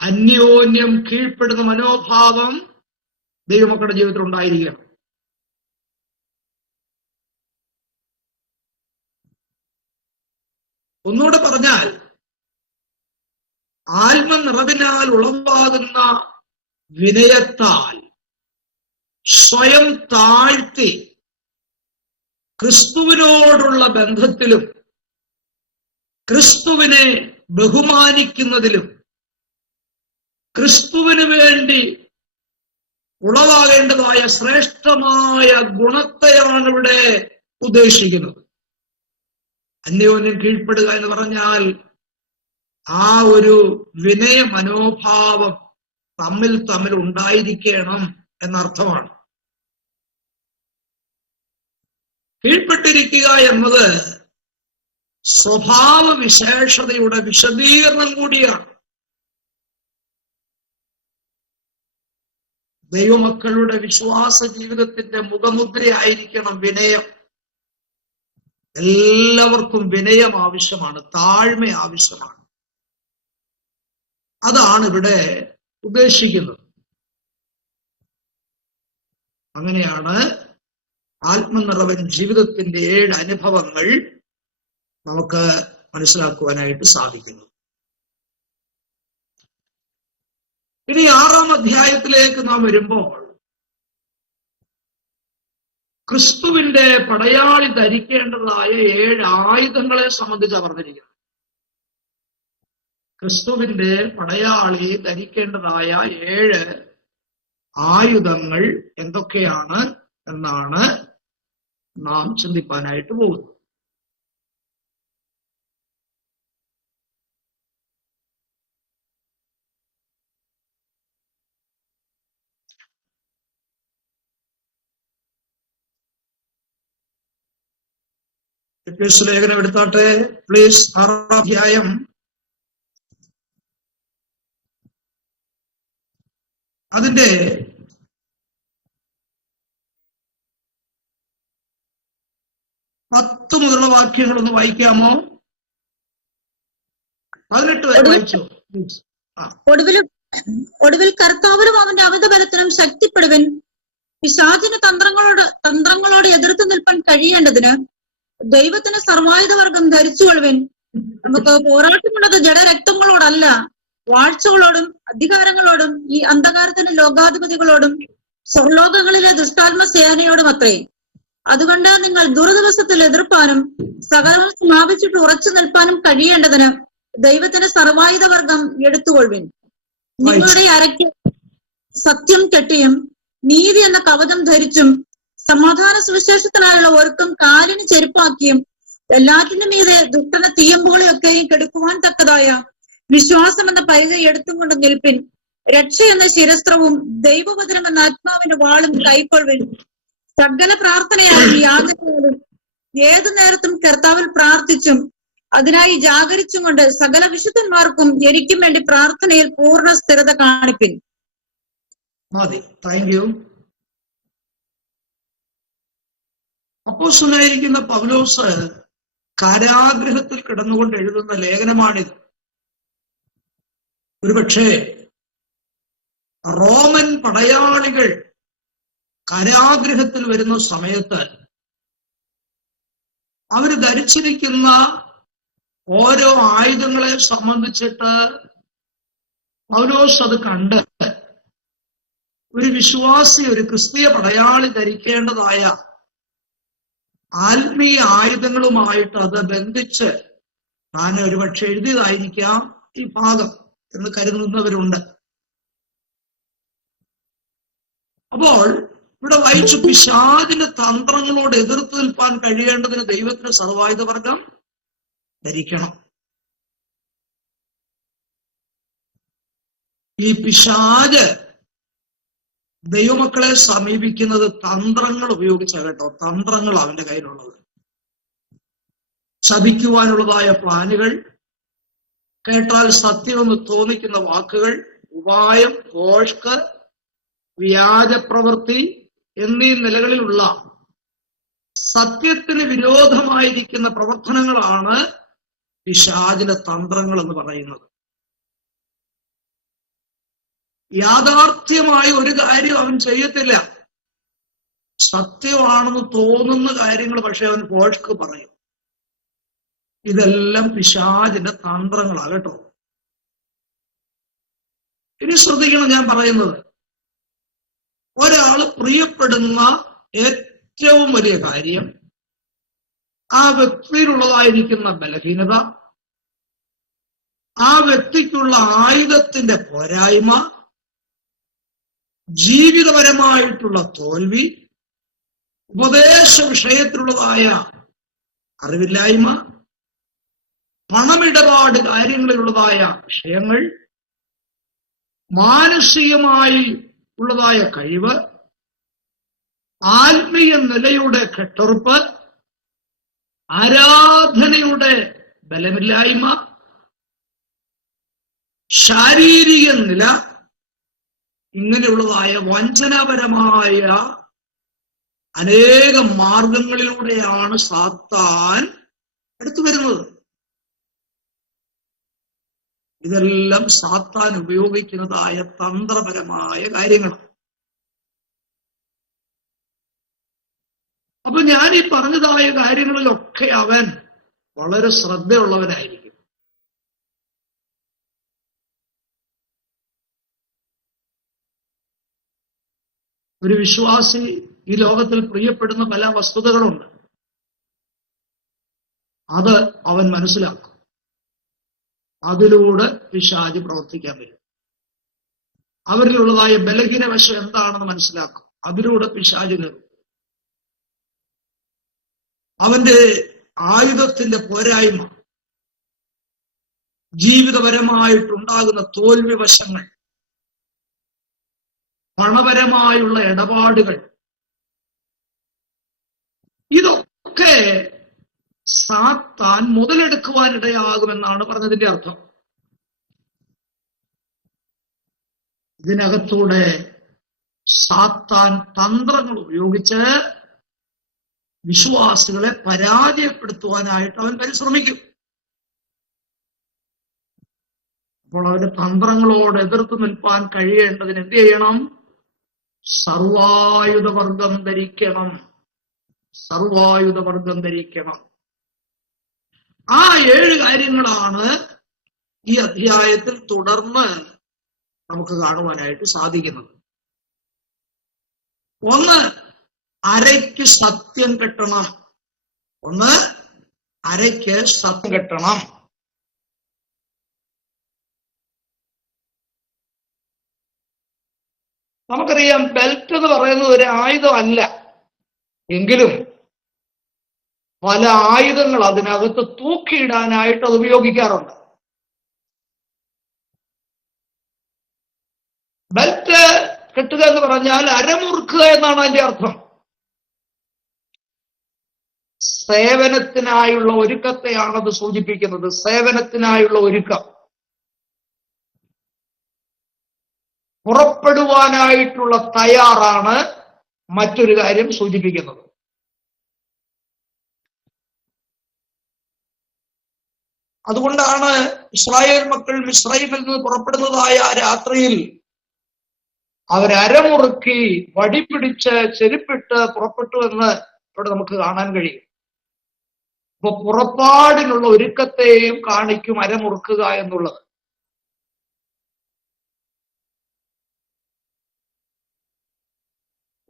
അന്യോന്യം കീഴ്പ്പെടുന്ന മനോഭാവം ദൈവമക്കളുടെ ജീവിതത്തിൽ ഉണ്ടായിരിക്കണം. ഒന്നുകൂടെ പറഞ്ഞാൽ, ആത്മനിറവിനാൽ ഉളവാകുന്ന വിനയത്താൽ സ്വയം താഴ്ത്തി ക്രിസ്തുവിനോടുള്ള ബന്ധത്തിലും ക്രിസ്തുവിനെ ബഹുമാനിക്കുന്നതിലും ക്രിസ്തുവിന് വേണ്ടി ഉളവാകേണ്ടതായ ശ്രേഷ്ഠമായ ഗുണത്തെയാണ് ഇവിടെ ഉദ്ദേശിക്കുന്നത്. അന്യോന്യം കീഴ്പ്പെടുക എന്ന് പറഞ്ഞാൽ ആ ഒരു വിനയ മനോഭാവം തമ്മിൽ ഉണ്ടായിരിക്കണം എന്നർത്ഥമാണ്. കീഴ്പ്പെട്ടിരിക്കുക എന്നത് സ്വഭാവ വിശേഷതയുടെ വിശദീകരണം കൂടിയാണ്. ദൈവമക്കളുടെ വിശ്വാസ ജീവിതത്തിന്റെ മുഖമുദ്രയായിരിക്കണം വിനയം. എല്ലാവർക്കും വിനയം ആവശ്യമാണ്, താഴ്മ ആവശ്യമാണ്. അതാണ് ഇവിടെ ഉദ്ദേശിക്കുന്നത്. അങ്ങനെയാണ് ആത്മനിറവൻ ജീവിതത്തിന്റെ 7 അനുഭവങ്ങൾ നമുക്ക് മനസ്സിലാക്കുവാനായിട്ട് സാധിക്കുന്നത്. ഇനി 6-ാം അധ്യായത്തിലേക്ക് നാം വരുമ്പോൾ ക്രിസ്തുവിന്റെ പടയാളി ധരിക്കേണ്ടതായ 7 ആയുധങ്ങളെ സംബന്ധിച്ചാണ് പറഞ്ഞിരിക്കുന്നത്. ക്രിസ്തുവിന്റെ പടയാളി ധരിക്കേണ്ടതായ 7 ആയുധങ്ങൾ എന്തൊക്കെയാണ് എന്നാണ് നാം ചിന്തിപ്പാനായിട്ട് പോകുന്നത്. ലേഖനം എടുത്താട്ടെ പ്ലീസ്. 6-ാം അധ്യായം അതിന്റെ 10 മുതലുള്ള വാക്യങ്ങളൊന്ന് വായിക്കാമോ? 18 വരെ വായിച്ചോ. ഒടുവിൽ കർത്താവിനും അവന്റെ അമിതബലത്തിനും ശക്തിപ്പെടുവൻ. പിശാചിന് തന്ത്രങ്ങളോട് എതിർത്ത് നിൽപ്പാൻ കഴിയേണ്ടതിന് ദൈവത്തിന് സർവായുധവർഗം ധരിച്ചുകൊള്ളുവൻ. നമുക്ക് പോരാട്ടമുള്ളത് ജഡരക്തങ്ങളോടല്ല, വാഴ്ചകളോടും അധികാരങ്ങളോടും ഈ അന്ധകാരത്തിന്റെ ലോകാധിപതികളോടും സ്വർലോകങ്ങളിലെ ദുഷ്ടാത്മ സേനയോടും അത്രേ. അതുകൊണ്ട് നിങ്ങൾ ദുർദിവസത്തിൽ എതിർപ്പാനും സകലം സമാപിച്ചിട്ട് ഉറച്ചു നിൽപ്പാനും കഴിയേണ്ടതിന് ദൈവത്തിന്റെ സർവായുധവർഗം എടുത്തുകൊള്ളുവിൻ. നിങ്ങളുടെ അരയ്ക്ക് സത്യം കെട്ടിയും നീതി എന്ന കവചം ധരിച്ചും സമാധാന സുവിശേഷത്തിനായുള്ള ഒരുക്കം കാലിന് ചെരുപ്പാക്കിയും എല്ലാറ്റിനും മീതെ ദുഷ്ടന തീയമ്പുകളെയൊക്കെയും കെടുക്കുവാൻ തക്കതായ വിശ്വാസം എന്ന പരിധി എടുത്തും കൊണ്ട് നിൽപ്പിൻ. രക്ഷ എന്ന ശിരസ്ത്രവും ദൈവവചനം എന്ന ആത്മാവിന്റെ വാളും കൈക്കൊള്ളുവിൻ. സകല പ്രാർത്ഥനയാലും യാചനയാലും ഏതു നേരത്തും കർത്താവിൽ പ്രാർത്ഥിച്ചും അതിനായി ജാഗരിച്ചും കൊണ്ട് സകല വിശുദ്ധന്മാർക്കും എനിക്കും വേണ്ടി പ്രാർത്ഥനയിൽ പൂർണ്ണ സ്ഥിരത കാണിപ്പിൻ. അപ്പോസ്തലനായിരിക്കുന്ന പൗലോസ് കാരാഗ്രഹത്തിൽ കിടന്നുകൊണ്ട് എഴുതുന്ന ലേഖനമാണിത്. ഒരുപക്ഷെ റോമൻ പടയാളികൾ കാരാഗ്രഹത്തിൽ വരുന്ന സമയത്ത് അവര് ധരിച്ചിരിക്കുന്ന ഓരോ ആയുധങ്ങളെ സംബന്ധിച്ചിട്ട് പൗലോസ് അത് കണ്ട് ഒരു വിശ്വാസി, ഒരു ക്രിസ്തീയ പടയാളി ധരിക്കേണ്ടതായ ആത്മീയ ആയുധങ്ങളുമായിട്ട് അത് ബന്ധിച്ച് താൻ ഒരുപക്ഷെ എഴുതിയതായിരിക്കാം ഈ ഭാഗം എന്ന് കരുതുന്നവരുണ്ട്. അപ്പോൾ ഇവിടെ വായിച്ചു, പിശാചിന്റെ തന്ത്രങ്ങളോട് എതിർത്ത് നിൽപ്പാൻ കഴിയേണ്ടതിന് ദൈവത്തിന് സർവായുധവർഗം ധരിക്കണം. ഈ പിശാച് ദൈവമക്കളെ സമീപിക്കുന്നത് തന്ത്രങ്ങൾ ഉപയോഗിച്ചാണ് കേട്ടോ. തന്ത്രങ്ങൾ അവന്റെ കയ്യിലുള്ളത്, ശപിക്കുവാനുള്ളതായ പ്ലാനുകൾ, കേട്ടാൽ സത്യമെന്ന് തോന്നിക്കുന്ന വാക്കുകൾ, ഉപായം, ഭോഷ്ക്, വ്യാജപ്രവൃത്തി, എന്നീ നിലകളിലുള്ള സത്യത്തിന് വിരോധമായിരിക്കുന്ന പ്രവർത്തനങ്ങളാണ് പിശാചിന്റെ തന്ത്രങ്ങൾ എന്ന് പറയുന്നത്. യാഥാർത്ഥ്യമായ ഒരു കാര്യം അവൻ ചെയ്യത്തില്ല. സത്യമാണെന്ന് തോന്നുന്ന കാര്യങ്ങൾ പക്ഷെ അവൻ ഫോഷ്ക്ക് പറയും. ഇതെല്ലാം പിശാചിന്റെ തന്ത്രങ്ങളാണ് കേട്ടോ. ഇനി ശ്രദ്ധിക്കണം ഞാൻ പറയുന്നത്. ഒരാള് പ്രിയപ്പെടുന്ന ഏറ്റവും വലിയ കാര്യം ആ വ്യക്തിയിലുള്ളതായിരിക്കുന്ന ബലഹീനത, ആ വ്യക്തിക്കുള്ള ആയുധത്തിന്റെ പോരായ്മ, ജീവിതപരമായിട്ടുള്ള തോൽവി, ഉപദേശ വിഷയത്തിലുള്ളതായ അറിവില്ലായ്മ, പണമിടപാട് കാര്യങ്ങളിലുള്ളതായ വിഷയങ്ങൾ, മാനസികമായി ഉള്ളതായ കഴിവ്, ആത്മീയ നിലയുടെ കെട്ടുറപ്പ്, ആരാധനയുടെ ബലമില്ലായ്മ, ശാരീരിക നില, ഇങ്ങനെയുള്ളതായ വഞ്ചനാപരമായ അനേകം മാർഗങ്ങളിലൂടെയാണ് സാത്താൻ എടുത്തു വരുന്നത്. ഇതെല്ലാം സാത്താൻ ഉപയോഗിക്കുന്നതായ തന്ത്രപരമായ കാര്യങ്ങളാണ്. അപ്പൊ ഞാൻ ഈ പറഞ്ഞതായ കാര്യങ്ങളിലൊക്കെ അവൻ വളരെ ശ്രദ്ധയുള്ളവനായിരിക്കും. ഒരു വിശ്വാസി ഈ ലോകത്തിൽ പ്രിയപ്പെടുന്ന പല വസ്തുതകളുണ്ട്. അത് അവൻ മനസ്സിലാക്കും. അതിലൂടെ പിശാച് പ്രവർത്തിക്കാൻ വരും. അവരിലുള്ളതായ ബലഹീന വശം എന്താണെന്ന് മനസ്സിലാക്കും. അതിലൂടെ പിശാച് കയറും. അവന്റെ ആയുധത്തിന്റെ പോരായ്മ, ജീവിതപരമായിട്ടുണ്ടാകുന്ന തോൽവി വശങ്ങൾ, പണപരമായുള്ള ഇടപാടുകൾ, ഇതൊക്കെ സാത്താൻ മുതലെടുക്കുവാനിടയാകുമെന്നാണ് പറഞ്ഞതിന്റെ അർത്ഥം. ഇതിനകത്തൂടെ സാത്താൻ തന്ത്രങ്ങൾ ഉപയോഗിച്ച് വിശ്വാസികളെ പരാജയപ്പെടുത്തുവാനായിട്ട് അവൻ പരിശ്രമിക്കും. അപ്പോൾ അവന്റെ തന്ത്രങ്ങളോട് എതിർത്ത് നിൽപ്പാൻ കഴിയേണ്ടതിന് എന്ത് ചെയ്യണം? സർവായുധവർഗം ധരിക്കണം. സർവായുധവർഗം ധരിക്കണം. ആ 7 കാര്യങ്ങളാണ് ഈ അധ്യായത്തിൽ തുടർന്ന് നമുക്ക് കാണുവാനായിട്ട് സാധിക്കുന്നത്. ഒന്ന്, അരയ്ക്ക് സത്യം കെട്ടണം. ഒന്ന്, അരയ്ക്ക് സത്യം കെട്ടണം. നമുക്കറിയാം, ബെൽറ്റ് എന്ന് പറയുന്നത് ഒരു ആയുധമല്ല. എങ്കിലും പല ആയുധങ്ങൾ അതിനകത്ത് തൂക്കിയിടാനായിട്ട് അത് ഉപയോഗിക്കാറുണ്ട്. ബെൽറ്റ് കെട്ടുക എന്ന് പറഞ്ഞാൽ അരമുറുക്കുക എന്നാണ് അതിന്റെ അർത്ഥം. സേവനത്തിനായുള്ള ഒരുക്കത്തെയാണ് അത് സൂചിപ്പിക്കുന്നത്. സേവനത്തിനായുള്ള ഒരുക്കം, പുറപ്പെടുവാനായിട്ടുള്ള തയ്യാറാണ് മറ്റൊരു കാര്യം സൂചിപ്പിക്കുന്നത്. അതുകൊണ്ടാണ് ഇസ്രായേൽ മക്കൾ മിസ്രൈമിൽ നിന്ന് പുറപ്പെടുന്നതായ ആ രാത്രിയിൽ അവരമുറുക്കി വടി പിടിച്ച് ചെരുപ്പിട്ട് പുറപ്പെട്ടു എന്ന് ഇവിടെ നമുക്ക് കാണാൻ കഴിയും. അപ്പൊ പുറപ്പാടിനുള്ള ഒരുക്കത്തെയും കാണിക്കും അരമുറുക്കുക എന്നുള്ളത്.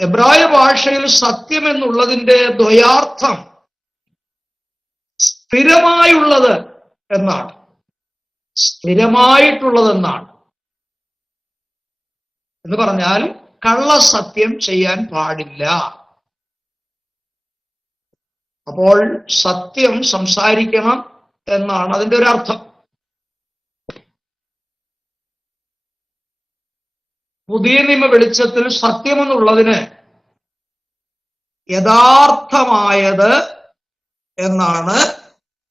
എബ്രായ ഭാഷയിൽ സത്യം എന്നുള്ളതിന്റെ ദ്വയാർത്ഥം സ്ഥിരമായുള്ളത് എന്നാണ്. സ്ഥിരമായിട്ടുള്ളതെന്നാണ്. എന്ന് പറഞ്ഞാൽ കള്ളസത്യം ചെയ്യാൻ പാടില്ല. അപ്പോൾ സത്യം സംസാരിക്കണം എന്നാണ് അതിന്റെ ഒരു അർത്ഥം. പുതിയ നിയമ വെളിച്ചത്തിൽ സത്യമെന്നുള്ളതിന് യഥാർത്ഥമായത് എന്നാണ്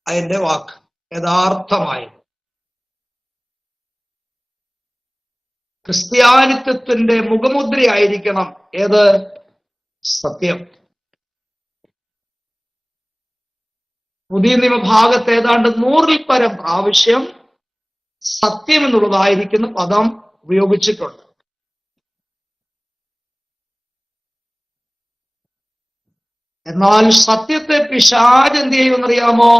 അതിന്റെ വാക്ക്. യഥാർത്ഥമായത്. ക്രിസ്ത്യാനിത്വത്തിന്റെ മുഖമുദ്രയായിരിക്കണം ഏത്? സത്യം. പുതിയ നിയമഭാഗത്ത് ഏതാണ്ട് 100-ൽ പരം പ്രാവശ്യം സത്യം എന്നുള്ളതായിരിക്കുന്ന പദം ഉപയോഗിച്ചിട്ടുണ്ട്. എന്നാൽ സത്യത്തെ പിശാച് എന്ത് ചെയ്യുമെന്നറിയാമോ?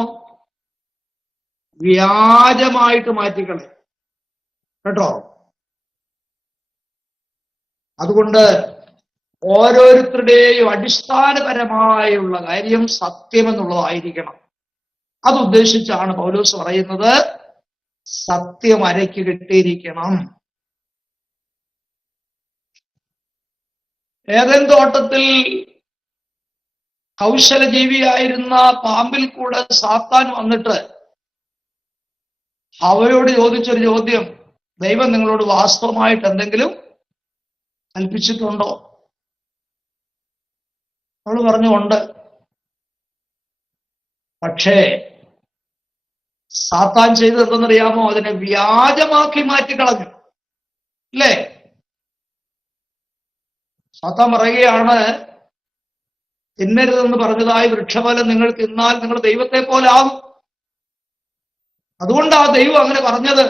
വ്യാജമായിട്ട് മാറ്റിക്കളെ കേട്ടോ. അതുകൊണ്ട് ഓരോരുത്തരുടെയും അടിസ്ഥാനപരമായുള്ള കാര്യം സത്യം എന്നുള്ളതായിരിക്കണം. അതുദ്ദേശിച്ചാണ് പൗലോസ് പറയുന്നത് സത്യം അരയ്ക്ക് കിട്ടിയിരിക്കണം. ഏദൻ തോട്ടത്തിൽ കൗശലജീവിയായിരുന്ന പാമ്പിൽ കൂടെ സാത്താൻ വന്നിട്ട് അവരോട് ചോദിച്ചൊരു ചോദ്യം, ദൈവം നിങ്ങളോട് വാസ്തവമായിട്ട് എന്തെങ്കിലും കൽപ്പിച്ചിട്ടുണ്ടോ? അവള് പറഞ്ഞുകൊണ്ട്. പക്ഷേ സാത്താൻ ചെയ്തത് എന്തെന്നറിയാമോ? അതിനെ വ്യാജമാക്കി മാറ്റിക്കളഞ്ഞു. അല്ലേ? സാത്താൻ പറയുകയാണ്, തിന്നരുതെന്ന് പറഞ്ഞതായി വൃക്ഷഫലം നിങ്ങൾ തിന്നാൽ നിങ്ങൾ ദൈവത്തെ പോലെ ആകും. അതുകൊണ്ടാ ദൈവം അങ്ങനെ പറഞ്ഞത്.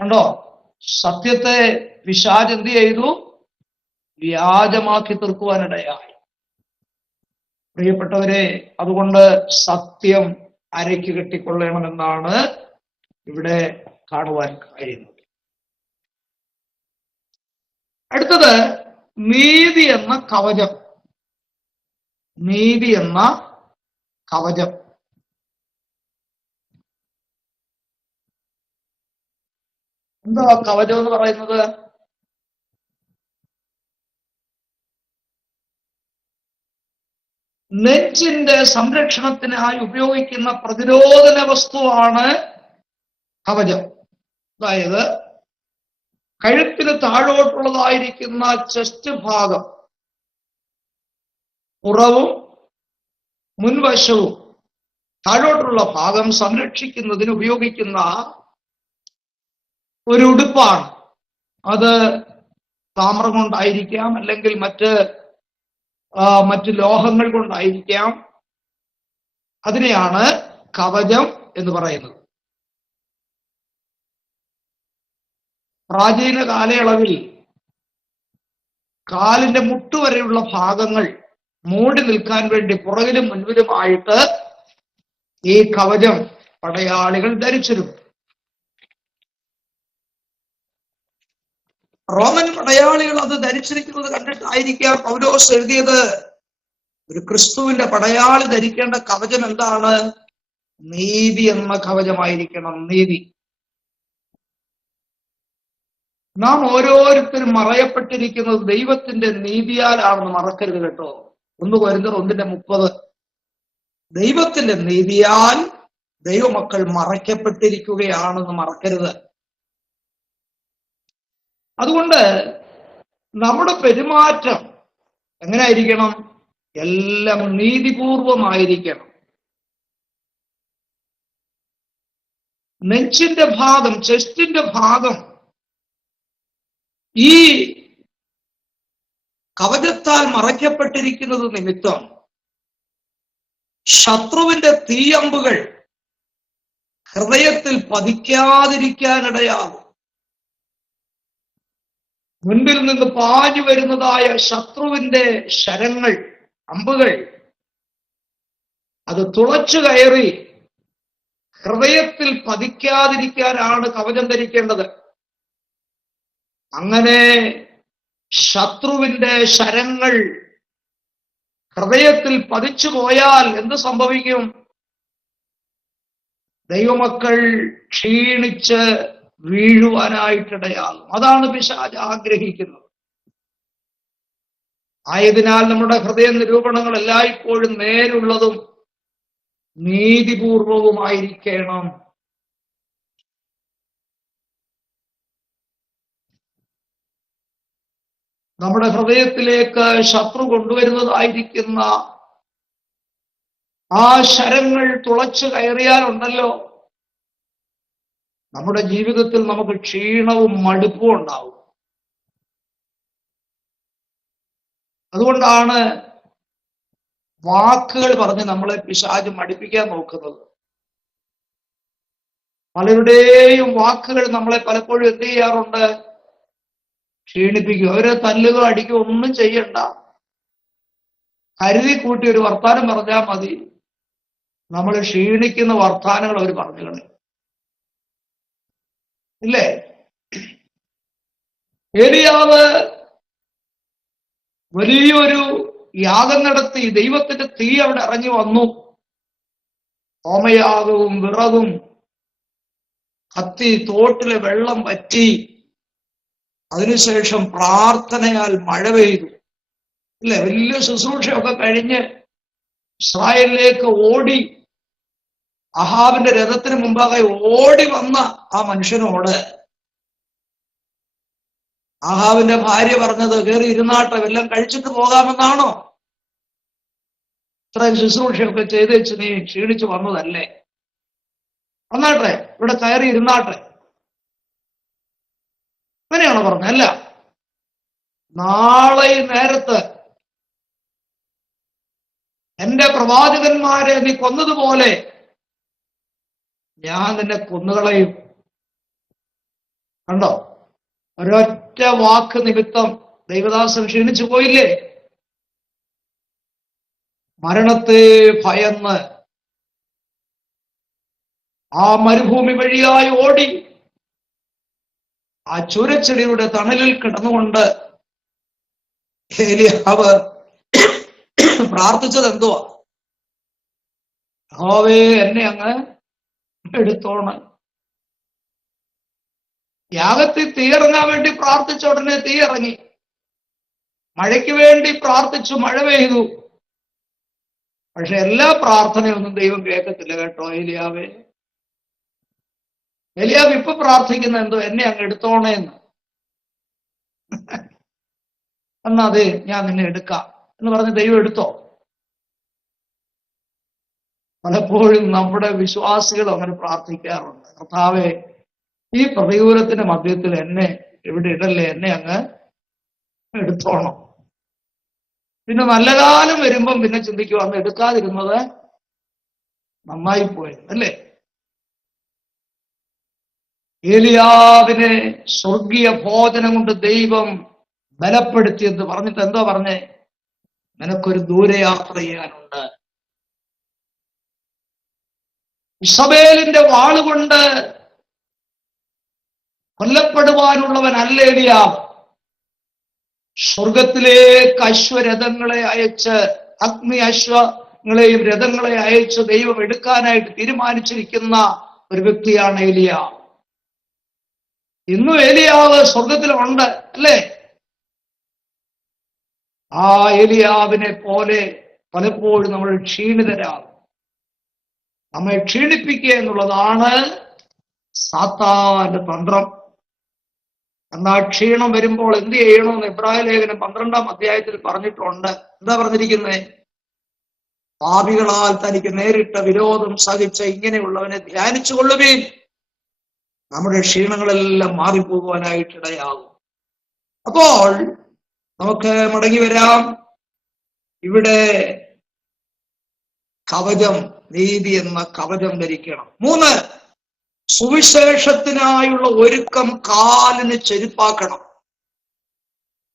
കണ്ടോ? സത്യത്തെ പിശാച് എന്ത് ചെയ്തു? വ്യാജമാക്കി തീർക്കുവാനിടയായി. പ്രിയപ്പെട്ടവരെ, അതുകൊണ്ട് സത്യം അരയ്ക്ക് കെട്ടിക്കൊള്ളണമെന്നാണ് ഇവിടെ കാണുവാൻ കഴിയുന്നത്. അടുത്തത് നീതി എന്ന കവചം. നീതി എന്ന കവചം. എന്താ കവചം എന്ന് പറയുന്നത്? നെഞ്ചിന്റെ സംരക്ഷണത്തിനായി ഉപയോഗിക്കുന്ന പ്രതിരോധന വസ്തുവാണ് കവചം. അതായത് കഴുത്തിന് താഴോട്ടുള്ളതായിരിക്കുന്ന ചെസ്റ്റ് ഭാഗം, പുറവും മുൻവശവും താഴോട്ടുള്ള ഭാഗം സംരക്ഷിക്കുന്നതിന് ഉപയോഗിക്കുന്ന ഒരു ഉടുപ്പാണ്. അത് താമ്രം കൊണ്ടായിരിക്കാം, അല്ലെങ്കിൽ മറ്റ് ലോഹങ്ങൾ കൊണ്ടായിരിക്കാം. അതിനെയാണ് കവചം എന്ന് പറയുന്നത്. പ്രാചീന കാലയളവിൽ കാലിന്റെ മുട്ടുവരെയുള്ള ഭാഗങ്ങൾ മൂടി നിൽക്കാൻ വേണ്ടി പുറകിലും മുൻപിലുമായിട്ട് ഈ കവചം പടയാളികൾ ധരിച്ചിരുന്നു. റോമൻ പടയാളികൾ അത് ധരിച്ചിരിക്കുന്നത് കണ്ടിട്ടായിരിക്കാം പൗലോസ് എഴുതിയത്. ഒരു ക്രിസ്തുവിന്റെ പടയാളി ധരിക്കേണ്ട കവചം എന്താണ്? നീതി എന്ന കവചമായിരിക്കണം. നീതി. നാം ഓരോരുത്തരും മറയപ്പെട്ടിരിക്കുന്നത് ദൈവത്തിന്റെ നീതിയാലാണെന്ന് മറക്കരുത് കേട്ടോ. 1 കൊരിന്ത്യർ 1:30. ദൈവത്തിന്റെ നീതിയാൽ ദൈവമക്കൾ മറയ്ക്കപ്പെട്ടിരിക്കുകയാണെന്ന് മറക്കരുത്. അതുകൊണ്ട് നമ്മുടെ പെരുമാറ്റം എങ്ങനെയായിരിക്കണം? എല്ലാം നീതിപൂർവമായിരിക്കണം. നെഞ്ചിന്റെ ഭാഗം, ചെസ്റ്റിന്റെ ഭാഗം ഈ കവചത്താൽ മറയ്ക്കപ്പെട്ടിരിക്കുന്നത് നിമിത്തം ശത്രുവിന്റെ തീയമ്പുകൾ ഹൃദയത്തിൽ പതിക്കാതിരിക്കാനിടയാകും. മുൻപിൽ നിന്ന് പാഞ്ഞു വരുന്നതായ ശത്രുവിന്റെ ശരങ്ങൾ, അമ്പുകൾ, അത് തുളച്ചു കയറി ഹൃദയത്തിൽ പതിക്കാതിരിക്കാനാണ് കവചം ധരിക്കേണ്ടത്. അങ്ങനെ ശത്രുവിന്റെ ശരങ്ങൾ ഹൃദയത്തിൽ പതിച്ചു പോയാൽ എന്ത് സംഭവിക്കും? ദൈവമക്കൾ ക്ഷീണിച്ച് വീഴുവാനായിട്ടിടയാകും. അതാണ് പിശാച് ആഗ്രഹിക്കുന്നത്. ആയതിനാൽ നമ്മുടെ ഹൃദയ നിരൂപണങ്ങൾ എല്ലായ്പ്പോഴും നേരുള്ളതും നീതിപൂർവവുമായിരിക്കണം. നമ്മുടെ ഹൃദയത്തിലേക്ക് ശത്രു കൊണ്ടുവരുന്നതായിരിക്കുന്ന ആ ശരങ്ങൾ തുളച്ചു കയറിയാലുണ്ടല്ലോ, നമ്മുടെ ജീവിതത്തിൽ നമുക്ക് ക്ഷീണവും മടുപ്പും ഉണ്ടാവും. അതുകൊണ്ടാണ് വാക്കുകൾ പറഞ്ഞ് നമ്മളെ പിശാച് മടിപ്പിക്കാൻ നോക്കുന്നത്. പലരുടെയും വാക്കുകൾ നമ്മളെ പലപ്പോഴും എന്ത് ചെയ്യാറുണ്ട്? ക്ഷീണിപ്പിക്കും. അവരെ തല്ലുക, അടിക്കുക ഒന്നും ചെയ്യണ്ട. കരുതി കൂട്ടി ഒരു വർത്താനം പറഞ്ഞാൽ മതി, നമ്മൾ ക്ഷീണിക്കുന്ന വർത്താനങ്ങൾ അവർ പറഞ്ഞു കളയും. ഇല്ലേ? ഏലിയാവ് വലിയൊരു യാഗം നടത്തി, ദൈവത്തിന്റെ തീ അവിടെ ഇറങ്ങി വന്നു. ഹോമയാഗവും വിറകും കത്തി, തോട്ടിലെ വെള്ളം വറ്റി. അതിനുശേഷം പ്രാർത്ഥനയാൽ മഴ പെയ്തു. ഇല്ലേ? വലിയ ശുശ്രൂഷയൊക്കെ കഴിഞ്ഞ് ഇസ്രായേലിലേക്ക് ഓടി, അഹാബിന്റെ രഥത്തിന് മുമ്പാകെ ഓടി വന്ന ആ മനുഷ്യനോട് ആഹാബിന്റെ ഭാര്യ പറഞ്ഞത്, കയറി ഇരുന്നാട്ടെ, വല്ലതും കഴിച്ചിട്ട് പോകാമെന്നാണോ? ഇത്രയും ശുശ്രൂഷയൊക്കെ ചെയ്ത് വെച്ച് നീ ക്ഷീണിച്ചു വന്നതല്ലേ? വന്നാട്ടെ, ഇവിടെ കയറി ഇരുന്നാട്ടെ. അങ്ങനെയാണോ പറഞ്ഞത്? അല്ല, നാളെ ഈ നേരത്ത് എന്റെ പ്രവാചകന്മാരെ നീ കൊന്നതുപോലെ ഞാൻ നിന്നെ കൊന്നുകളയും. കണ്ടോ? ഒരൊറ്റ വാക്ക് നിമിത്തം ദൈവദാസൻ ക്ഷീണിച്ചു പോയില്ലേ? മരണത്തെ ഭയന്ന് ആ മരുഭൂമി വഴിയായി ഓടി ആ ചുരച്ചെടിയുടെ തണലിൽ കിടന്നുകൊണ്ട് ഏലിയാവ് പ്രാർത്ഥിച്ചത് എന്തുവാ? യഹോവേ, എന്നെ അങ്ങ് എടുത്തോണം. യാഗത്തിൽ തീയിറങ്ങാൻ വേണ്ടി പ്രാർത്ഥിച്ച ഉടനെ തീ ഇറങ്ങി. മഴയ്ക്ക് വേണ്ടി പ്രാർത്ഥിച്ചു, മഴ പെയ്തു. പക്ഷെ എല്ലാ പ്രാർത്ഥനയൊന്നും ദൈവം കേൾക്കത്തില്ല കേട്ടോ ഏലിയാവേ. ഏലിയാവ് ഇപ്പൊ പ്രാർത്ഥിക്കുന്ന എന്തോ, എന്നെ അങ്ങ് എടുത്തോണേന്ന്. എന്നാ അതെ, ഞാൻ നിന്നെ എടുക്കാം എന്ന് പറഞ്ഞ് ദൈവം എടുത്തോ? പലപ്പോഴും നമ്മുടെ വിശ്വാസികൾ അങ്ങനെ പ്രാർത്ഥിക്കാറുണ്ട്. കർത്താവേ, ഈ പ്രതികൂലത്തിന്റെ മധ്യത്തിൽ എന്നെ ഇവിടെ ഇടല്ലേ, എന്നെ അങ്ങ് എടുത്തോണം. പിന്നെ നല്ല കാലം വരുമ്പം പിന്നെ ചിന്തിക്കുക, അന്ന് എടുക്കാതിരുന്നത് നന്നായി പോയത് അല്ലേ? ഏലിയാവിനെ സ്വർഗീയ ഭോജനം കൊണ്ട് ദൈവം ബലപ്പെടുത്തിയെന്ന് പറഞ്ഞിട്ട് എന്തോ പറഞ്ഞേ? നിനക്കൊരു ദൂരയാത്ര ചെയ്യാനുണ്ട്. ഇസബേലിന്റെ വാളുകൊണ്ട് കൊല്ലപ്പെടുവാനുള്ളവനല്ല ഏലിയാവ്. സ്വർഗത്തിലേക്ക് അശ്വരഥങ്ങളെ അയച്ച്, അഗ്നി അശ്വങ്ങളെയും രഥങ്ങളെ അയച്ച് ദൈവം എടുക്കാനായിട്ട് തീരുമാനിച്ചിരിക്കുന്ന ഒരു വ്യക്തിയാണ് ഏലിയാവ്. ഇന്നും ഏലിയാവ് സ്വർഗത്തിലുണ്ട് അല്ലേ? ആ ഏലിയാവിനെ പോലെ പലപ്പോഴും നമ്മൾ ക്ഷീണിതരാകും. നമ്മെ ക്ഷീണിപ്പിക്കുക എന്നുള്ളതാണ് സാത്താന്റെ തന്ത്രം. എന്നാൽ ക്ഷീണം വരുമ്പോൾ എന്ത് ചെയ്യണമെന്ന് എബ്രായ ലേഖനം 12-ാം അധ്യായത്തിൽ പറഞ്ഞിട്ടുണ്ട്. എന്താ പറഞ്ഞിരിക്കുന്നത്? പാപികളാൽ തനിക്ക് നേരിട്ട വിരോധം സഹിച്ച ഇങ്ങനെയുള്ളവനെ ധ്യാനിച്ചു കൊള്ളുകയും നമ്മുടെ ക്ഷീണങ്ങളെല്ലാം മാറിപ്പോകുവാനായിട്ടിടയാകും. അപ്പോൾ നമുക്ക് മടങ്ങി വരാം. ഇവിടെ കവചം, നീതി എന്ന കവചം ധരിക്കണം. 3, സുവിശേഷത്തിനായുള്ള ഒരുക്കം കാലിന് ചെരുപ്പാക്കണം.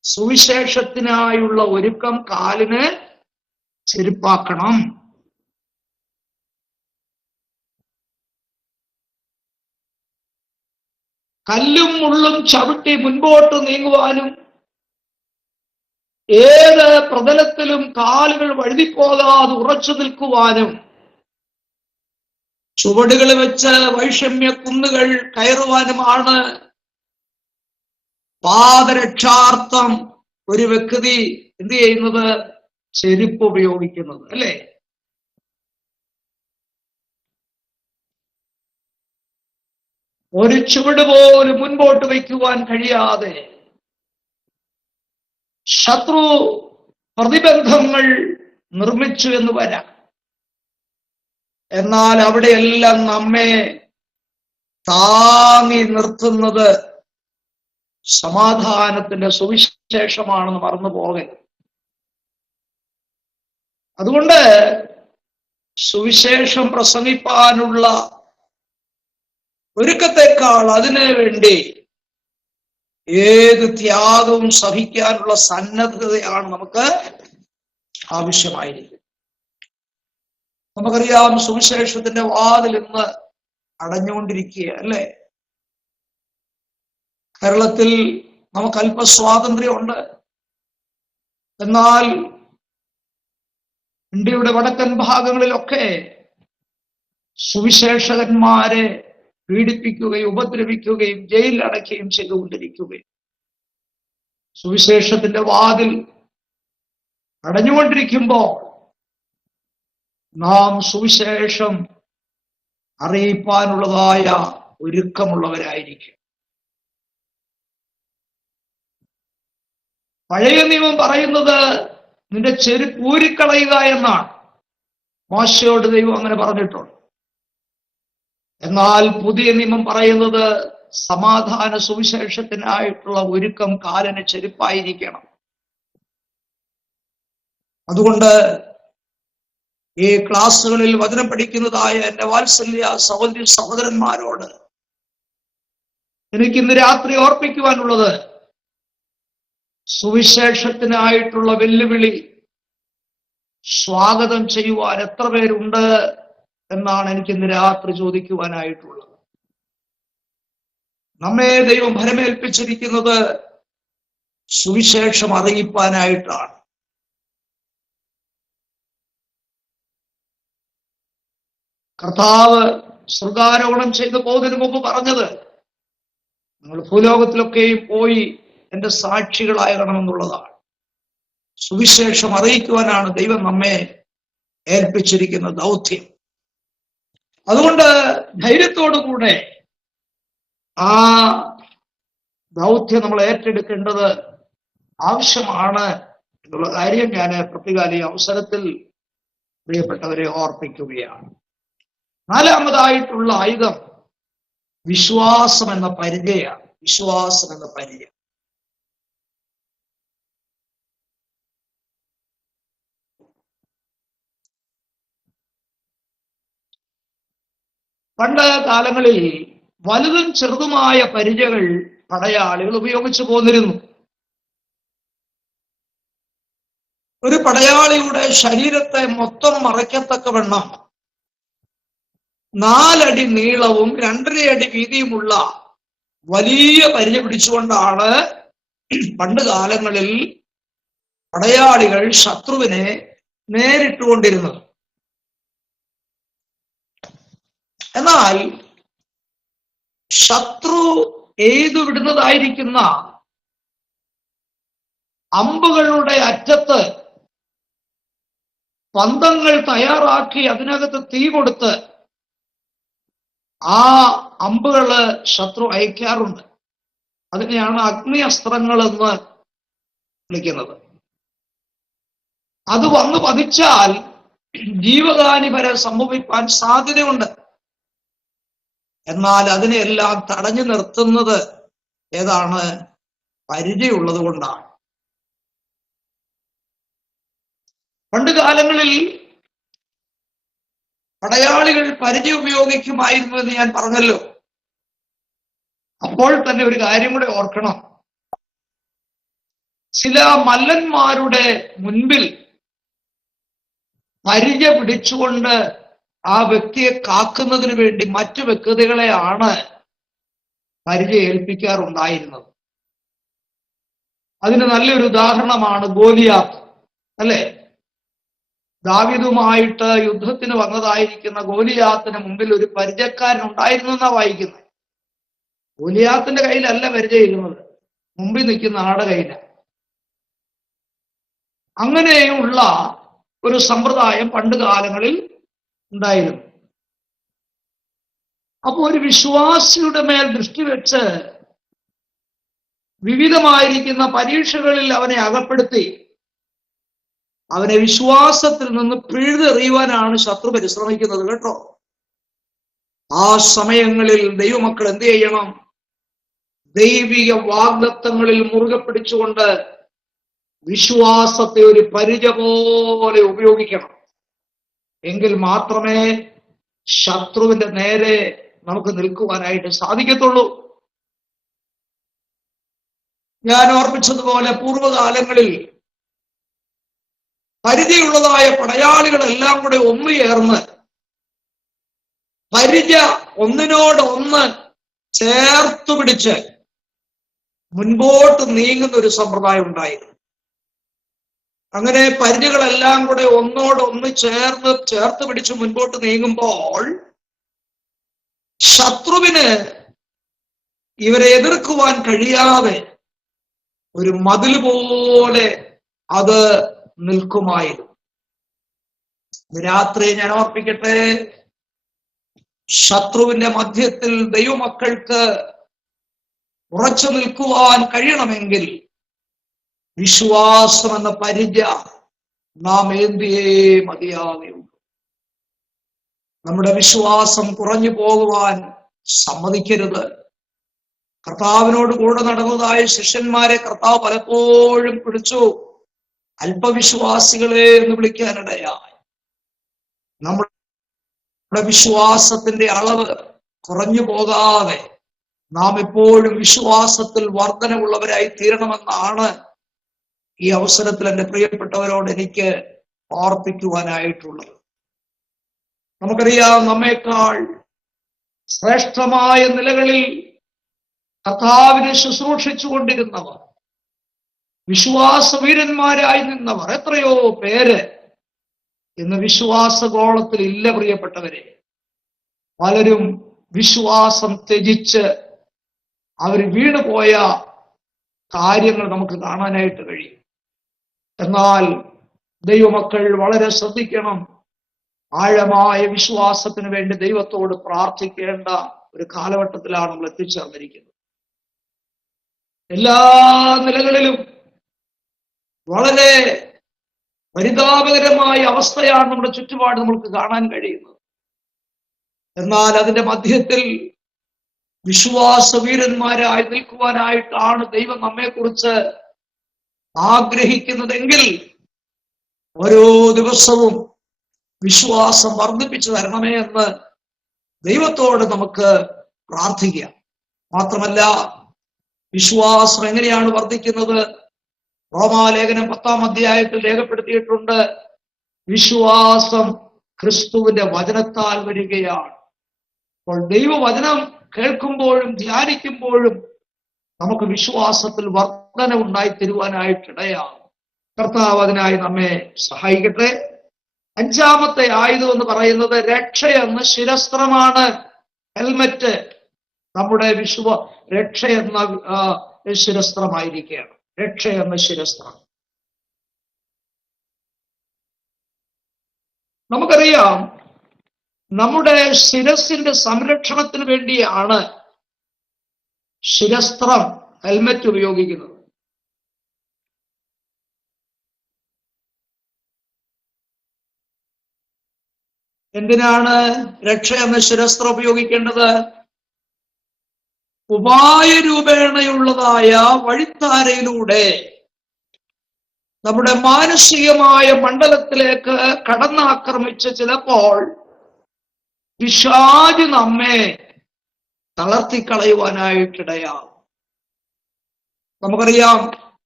സുവിശേഷത്തിനായുള്ള ഒരുക്കം കാലിന് ചെരുപ്പാക്കണം. കല്ലും മുള്ളും ചവിട്ടി മുൻപോട്ട് നീങ്ങുവാനും ഏത് പ്രതലത്തിലും കാലുകൾ വഴുതിപ്പോകാതെ ഉറച്ചു നിൽക്കുവാനും ചുവടുകൾ വെച്ച് വൈഷമ്യ കുന്നുകൾ കയറുവാനുമാണ് പാദരക്ഷാർത്ഥം ഒരു വ്യക്തി എന്ത് ചെയ്യുന്നത്? ചെരുപ്പ് ഉപയോഗിക്കുന്നത് അല്ലേ? ഒരു ചുവട് പോലും മുൻപോട്ട് വയ്ക്കുവാൻ കഴിയാതെ ശത്രു പ്രതിബന്ധങ്ങൾ നിർമ്മിച്ചു എന്ന് വരാം. എന്നാൽ അവിടെയെല്ലാം നമ്മെ താങ്ങി നിർത്തുന്നത് സമാധാനത്തിന്റെ സുവിശേഷമാണെന്ന് മറന്നു പോകരുത്. അതുകൊണ്ട് സുവിശേഷം പ്രസംഗിപ്പാനുള്ള ഒരുക്കത്തെക്കാൾ അതിനു വേണ്ടി ഏത് ത്യാഗവും സഹിക്കാനുള്ള സന്നദ്ധതയാണ് നമുക്ക് ആവശ്യമായിരിക്കും. നമുക്കറിയാം, സുവിശേഷത്തിന്റെ വാതിൽ ഇന്ന് അടഞ്ഞുകൊണ്ടിരിക്കുക അല്ലേ? കേരളത്തിൽ നമുക്ക് അല്പ സ്വാതന്ത്ര്യമുണ്ട്. എന്നാൽ ഇന്ത്യയുടെ വടക്കൻ ഭാഗങ്ങളിലൊക്കെ സുവിശേഷകന്മാരെ പീഡിപ്പിക്കുകയും ഉപദ്രവിക്കുകയും ജയിലിൽ അടയ്ക്കുകയും ചെയ്തുകൊണ്ടിരിക്കുകയും സുവിശേഷത്തിന്റെ വാതിൽ അടഞ്ഞുകൊണ്ടിരിക്കുമ്പോൾ നാം സുവിശേഷം അറിയിപ്പാനുള്ളതായ ഒരുക്കമുള്ളവരായിരിക്കും. പഴയ നിയമം പറയുന്നത് നിന്റെ ചെരുപ്പ് ഊരിക്കളയുക എന്നാണ്. മോശയോട് ദൈവം അങ്ങനെ പറഞ്ഞിട്ടുണ്ട്. എന്നാൽ പുതിയ നിയമം പറയുന്നത് സമാധാന സുവിശേഷത്തിനായിട്ടുള്ള ഒരുക്കം കാലിന് ചെരുപ്പായിരിക്കണം. അതുകൊണ്ട് ഈ ക്ലാസ്സുകളിൽ വചനം പഠിക്കുന്നതായ എന്റെ വാത്സല്യ സഹോദരി സഹോദരന്മാരോട് എനിക്കിന്ന് രാത്രി ഓർപ്പിക്കുവാനുള്ളത്, സുവിശേഷത്തിനായിട്ടുള്ള വെല്ലുവിളി സ്വാഗതം ചെയ്യുവാൻ എത്ര പേരുണ്ട് എന്നാണ് എനിക്കിന്ന് രാത്രി ചോദിക്കുവാനായിട്ടുള്ളത്. നമ്മെ ദൈവം ഭരമേൽപ്പിച്ചിരിക്കുന്നത് സുവിശേഷം അറിയിപ്പാനായിട്ടാണ്. കർത്താവ് സ്വർഗാരോഹണം ചെയ്തു പോകുന്നതിന് മുമ്പ് പറഞ്ഞത്, നിങ്ങൾ ഭൂലോകത്തിലൊക്കെയും പോയി എന്റെ സാക്ഷികളാകണമെന്നുള്ളതാണ്. സുവിശേഷം അറിയിക്കുവാനാണ് ദൈവം നമ്മെ ഏൽപ്പിച്ചിരിക്കുന്ന ദൗത്യം. അതുകൊണ്ട് ധൈര്യത്തോടുകൂടെ ആ ദൗത്യം നമ്മൾ ഏറ്റെടുക്കേണ്ടത് ആവശ്യമാണ് എന്നുള്ള കാര്യം ഞാൻ പ്രത്യേക ഈ അവസരത്തിൽ പ്രിയപ്പെട്ടവരെ ഓർപ്പിക്കുകയാണ്. നാലാമതായിട്ടുള്ള ആയുധം വിശ്വാസം എന്ന പരിചയമാണ്. വിശ്വാസം എന്ന പരിചയം. പണ്ട് കാലങ്ങളിൽ വലുതും ചെറുതുമായ പരിചകൾ പടയാളികൾ ഉപയോഗിച്ചു പോന്നിരുന്നു. ഒരു പടയാളിയുടെ ശരീരത്തെ മൊത്തം മറയ്ക്കത്തക്കവണ്ണം 4 അടി നീളവും 2.5 അടി വീതിയുമുള്ള വലിയ പരിച പിടിച്ചുകൊണ്ടാണ് പണ്ട് കാലങ്ങളിൽ പടയാളികൾ ശത്രുവിനെ നേരിട്ടുകൊണ്ടിരുന്നത്. എന്നാൽ ശത്രു എയ്തു വിടുന്നതായിരിക്കുന്ന അമ്പുകളുടെ അറ്റത്ത് പന്തങ്ങൾ തയ്യാറാക്കി അതിനകത്ത് തീ കൊടുത്ത് ആ അമ്പുകള് ശത്രു അയക്കാറുണ്ട്. അതിനെയാണ് അഗ്നി അസ്ത്രങ്ങൾ എന്ന് വിളിക്കുന്നത്. അത് വന്നു പതിച്ചാൽ ജീവഹാനി വരെ സംഭവിക്കാൻ സാധ്യതയുണ്ട്. എന്നാൽ അതിനെല്ലാം തടഞ്ഞു നിർത്തുന്നത് ഏതാണ്? പരിചയമുള്ളത് കൊണ്ടാണ്. പണ്ട് കാലങ്ങളിൽ പടയാളികൾ പരിചയം ഉപയോഗിക്കുമായിരുന്നു എന്ന് ഞാൻ പറഞ്ഞല്ലോ. അപ്പോൾ തന്നെ ഒരു കാര്യം കൂടെ ഓർക്കണം. ചില മല്ലന്മാരുടെ മുൻപിൽ പരിച പിടിച്ചുകൊണ്ട് ആ വ്യക്തിയെ കാക്കുന്നതിന് വേണ്ടി മറ്റു വ്യക്തികളെയാണ് പരിചയം ഏൽപ്പിക്കാറുണ്ടായിരുന്നത്. അതിന് നല്ലൊരു ഉദാഹരണമാണ് ഗോലിയാത്ത്, അല്ലെ? ദാവീദുമായിട്ട് യുദ്ധത്തിന് വന്നതായിരിക്കുന്ന ഗോലിയാത്തിന് മുമ്പിൽ ഒരു പരിചയക്കാരൻ ഉണ്ടായിരുന്നു എന്നാ വായിക്കുന്നത്. ഗോലിയാത്തിന്റെ കയ്യിലല്ല പരിചയിക്കുന്നത്, മുമ്പിൽ നിൽക്കുന്ന ആളുടെ കയ്യിലാണ്. അങ്ങനെയുള്ള ഒരു സമ്പ്രദായം പണ്ട് കാലങ്ങളിൽ ഉണ്ടായിരുന്നു. അപ്പൊ ഒരു വിശ്വാസിയുടെ മേൽ ദൃഷ്ടി വെച്ച് വിവിധമായിരിക്കുന്ന പരീക്ഷകളിൽ അവനെ അകപ്പെടുത്തി അവനെ വിശ്വാസത്തിൽ നിന്ന് പിഴുതെറിയുവാനാണ് ശത്രു പരിശ്രമിക്കുന്നത് കേട്ടോ. ആ സമയങ്ങളിൽ ദൈവമക്കൾ എന്ത് ചെയ്യണം? ദൈവിക വാഗ്ദത്തങ്ങളിൽ മുറുകെ പിടിച്ചുകൊണ്ട് വിശ്വാസത്തെ ഒരു പരിച പോലെ ഉപയോഗിക്കണം. എങ്കിൽ മാത്രമേ ശത്രുവിന്റെ നേരെ നമുക്ക് നിൽക്കുവാനായിട്ട് സാധിക്കത്തുള്ളൂ. ഞാൻ ഓർപ്പിച്ചതുപോലെ പൂർവ്വകാലങ്ങളിൽ പരിചയുള്ളതായ പടയാളികളെല്ലാം കൂടെ ഒന്നുചേർന്ന് പരിച ഒന്നിനോടൊന്ന് ചേർത്തു പിടിച്ച് മുൻപോട്ട് നീങ്ങുന്ന ഒരു സമ്പ്രദായം ഉണ്ടായിരുന്നു. അങ്ങനെ പരിചകളെല്ലാം കൂടെ ഒന്നോടൊന്ന് ചേർത്ത് പിടിച്ച് മുൻപോട്ട് നീങ്ങുമ്പോൾ ശത്രുവിന് ഇവരെ എതിർക്കുവാൻ കഴിയാതെ ഒരു മതിൽ പോലെ അത് നിൽക്കുമായിരുന്നു. രാത്രി ഞാൻ ഓർപ്പിക്കട്ടെ, ശത്രുവിന്റെ മധ്യത്തിൽ ദൈവമക്കൾക്ക് ഉറച്ചു നിൽക്കുവാൻ കഴിയണമെങ്കിൽ വിശ്വാസം എന്ന പരിച നാം ഏന്തിയേ മതിയാകും. നമ്മുടെ വിശ്വാസം കുറഞ്ഞു പോകുവാൻ സമ്മതിക്കരുത്. കർത്താവിനോട് കൂടെ നടന്നതായ ശിഷ്യന്മാരെ കർത്താവ് പലപ്പോഴും പിടിച്ചു അല്പവിശ്വാസികളെ എന്ന് വിളിക്കാനിടയായി. നമ്മുടെ വിശ്വാസത്തിന്റെ അളവ് കുറഞ്ഞു പോകാതെ നാം എപ്പോഴും വിശ്വാസത്തിൽ വർധനവുള്ളവരായി തീരണമെന്നാണ് ഈ അവസരത്തിൽ എൻ്റെ പ്രിയപ്പെട്ടവരോട് എനിക്ക് ഓർപ്പിക്കുവാനായിട്ടുള്ളത്. നമുക്കറിയാം, നമ്മേക്കാൾ ശ്രേഷ്ഠമായ നിലകളിൽ കർത്താവിനെ ശുശ്രൂഷിച്ചു കൊണ്ടിരുന്നവർ, വിശ്വാസവീരന്മാരായി നിന്നവർ എത്രയോ പേര് ഇന്ന് വിശ്വാസഗോളത്തിൽ ഇല്ല. പ്രിയപ്പെട്ടവരെ, പലരും വിശ്വാസം ത്യജിച്ച് അവർ വീണുപോയ കാര്യങ്ങൾ നമുക്ക് കാണാനായിട്ട് കഴിയും. എന്നാൽ ദൈവമക്കൾ വളരെ ശ്രദ്ധിക്കണം. ആഴമായ വിശ്വാസത്തിന് വേണ്ടി ദൈവത്തോട് പ്രാർത്ഥിക്കേണ്ട ഒരു കാലഘട്ടത്തിലാണ് നമ്മൾ എത്തിച്ചേർന്നിരിക്കുന്നത്. എല്ലാ നിലകളിലും വളരെ പരിതാപകരമായ അവസ്ഥയാണ് നമ്മുടെ ചുറ്റുപാട് നമുക്ക് കാണാൻ കഴിയുന്നത്. എന്നാൽ അതിന്റെ മധ്യത്തിൽ വിശ്വാസവീരന്മാരായി നിൽക്കുവാനായിട്ടാണ് ദൈവം നമ്മെക്കുറിച്ച് ആഗ്രഹിക്കുന്നതെങ്കിൽ ഓരോ ദിവസവും വിശ്വാസം വർദ്ധിപ്പിച്ചു തരണമേ എന്ന് ദൈവത്തോട് നമുക്ക് പ്രാർത്ഥിക്കാം. മാത്രമല്ല, വിശ്വാസം എങ്ങനെയാണ് വർദ്ധിക്കുന്നത്? റോമാലേഖനം 10-ാം അധ്യായത്തിൽ രേഖപ്പെടുത്തിയിട്ടുണ്ട്, വിശ്വാസം ക്രിസ്തുവിന്റെ വചനത്താൽ വരികയാണ്. അപ്പോൾ ദൈവവചനം കേൾക്കുമ്പോഴും ധ്യാനിക്കുമ്പോഴും നമുക്ക് വിശ്വാസത്തിൽ വർധന ഉണ്ടായി തരുവാനായിട്ടിടയാകും. കർത്താവ് അതിനായി നമ്മെ സഹായിക്കട്ടെ. 5-ാമത്തെ ആയുധം എന്ന് പറയുന്നത് രക്ഷയെന്ന ശിരസ്ത്രമാണ്. ഹെൽമറ്റ് നമ്മുടെ രക്ഷയെന്ന ശിരസ്ത്രമായിരിക്കുകയാണ്. രക്ഷയെന്ന ശിരസ്ത്രം. നമുക്കറിയാം, നമ്മുടെ ശിരസിന്റെ സംരക്ഷണത്തിന് വേണ്ടിയാണ് ശിരസ്ത്രം, ഹെൽമറ്റ് ഉപയോഗിക്കുന്നത്. എന്തിനാണ് രക്ഷ എന്ന ശിരസ്ത്രം ഉപയോഗിക്കേണ്ടത്? ഉപായ രൂപേണയുള്ളതായ വഴിത്താരയിലൂടെ നമ്മുടെ മാനസികമായ മണ്ഡലത്തിലേക്ക് കടന്നാക്രമിച്ച് ചിലപ്പോൾ പിശാച് നമ്മെ തളർത്തിക്കളയുവാനായിട്ടിടയാകും. നമുക്കറിയാം,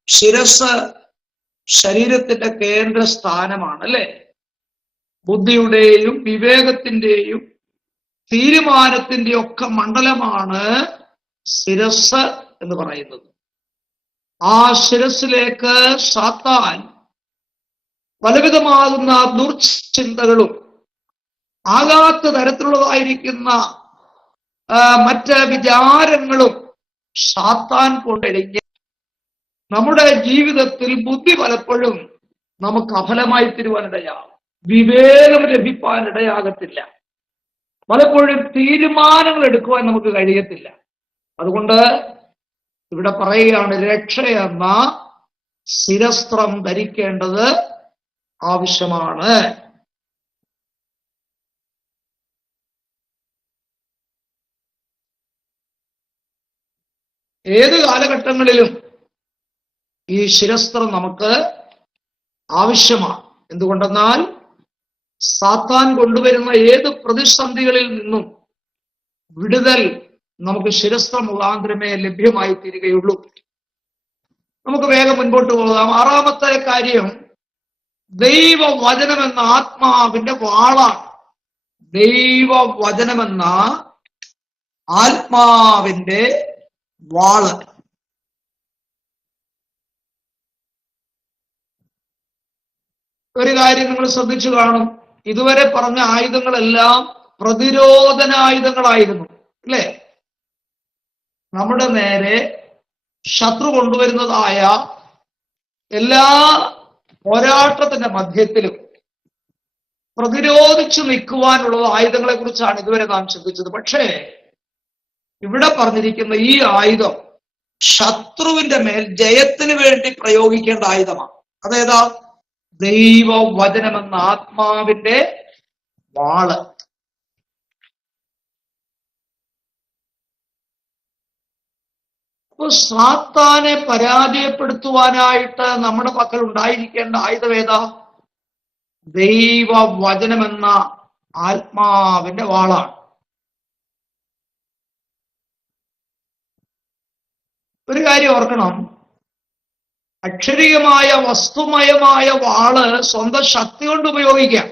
ശിരസ് ശരീരത്തിന്റെ കേന്ദ്ര സ്ഥാനമാണ്, അല്ലെ? ബുദ്ധിയുടെയും വിവേകത്തിന്റെയും തീരുമാനത്തിന്റെയും ഒക്കെ മണ്ഡലമാണ് ശിരസ് എന്ന് പറയുന്നത്. ആ ശിരസിലേക്ക് സാത്താൻ പലവിധമാകുന്ന ദുർചിന്തകളും ആകാത്ത തരത്തിലുള്ളതായിരിക്കുന്ന മറ്റ് വിചാരങ്ങളും സാത്താൻ കൊണ്ടെഴുതി നമ്മുടെ ജീവിതത്തിൽ ബുദ്ധി പലപ്പോഴും നമുക്ക് അഫലമായി തീരുവാനിടയാകും. വിവേകം ലഭിക്കാനിടയാകത്തില്ല. പലപ്പോഴും തീരുമാനങ്ങൾ എടുക്കുവാൻ നമുക്ക് കഴിയത്തില്ല. അതുകൊണ്ട് ഇവിടെ പറയുകയാണ്, രക്ഷയെന്ന ശിരസ്ത്രം ധരിക്കേണ്ടത് ആവശ്യമാണ്. ഏത് കാലഘട്ടങ്ങളിലും ഈ ശിരസ്ത്രം നമുക്ക് ആവശ്യമാണ്. എന്തുകൊണ്ടെന്നാൽ സാത്താൻ കൊണ്ടുവരുന്ന ഏത് പ്രതിസന്ധികളിൽ നിന്നും വിടുതൽ നമുക്ക് ശിരസ്ത്രം മുഖാന്തരമേ ലഭ്യമായി തീരുകയുള്ളൂ. നമുക്ക് വേഗം മുൻപോട്ട് പോകാം. 6-ാമത്തെ കാര്യം, ദൈവവചനമെന്ന ആത്മാവിന്റെ വാളാണ്. ദൈവവചനമെന്ന ആത്മാവിന്റെ വാള്. ഒരു കാര്യം നിങ്ങൾ ശ്രദ്ധിച്ചു കാണും, ഇതുവരെ പറഞ്ഞ ആയുധങ്ങളെല്ലാം പ്രതിരോധനായുധങ്ങളായിരുന്നു, അല്ലേ? നമ്മുടെ നേരെ ശത്രു കൊണ്ടുവരുന്നതായ എല്ലാ പോരാട്ടത്തിന്റെ മധ്യത്തിലും പ്രതിരോധിച്ചു നിൽക്കുവാനുള്ള ആയുധങ്ങളെ കുറിച്ചാണ് ഇതുവരെ നാം ചിന്തിച്ചത്. പക്ഷേ ഇവിടെ പറഞ്ഞിരിക്കുന്ന ഈ ആയുധം ശത്രുവിന്റെ മേൽ ജയത്തിന് വേണ്ടി പ്രയോഗിക്കേണ്ട ആയുധമാണ്. അതേതാ? ദൈവവചനമെന്ന ആത്മാവിന്റെ വാള്. അപ്പൊ സാത്താനെ പരാജയപ്പെടുത്തുവാനായിട്ട് നമ്മുടെ പക്കൽ ഉണ്ടായിരിക്കേണ്ട ആയുധം ഏതാ? ദൈവവചനമെന്ന ആത്മാവിന്റെ വാളാണ്. ഒരു കാര്യം ഓർക്കണം, അക്ഷരികമായ വസ്തുമയമായ വാള് സ്വന്തം ശക്തി കൊണ്ട് ഉപയോഗിക്കാം,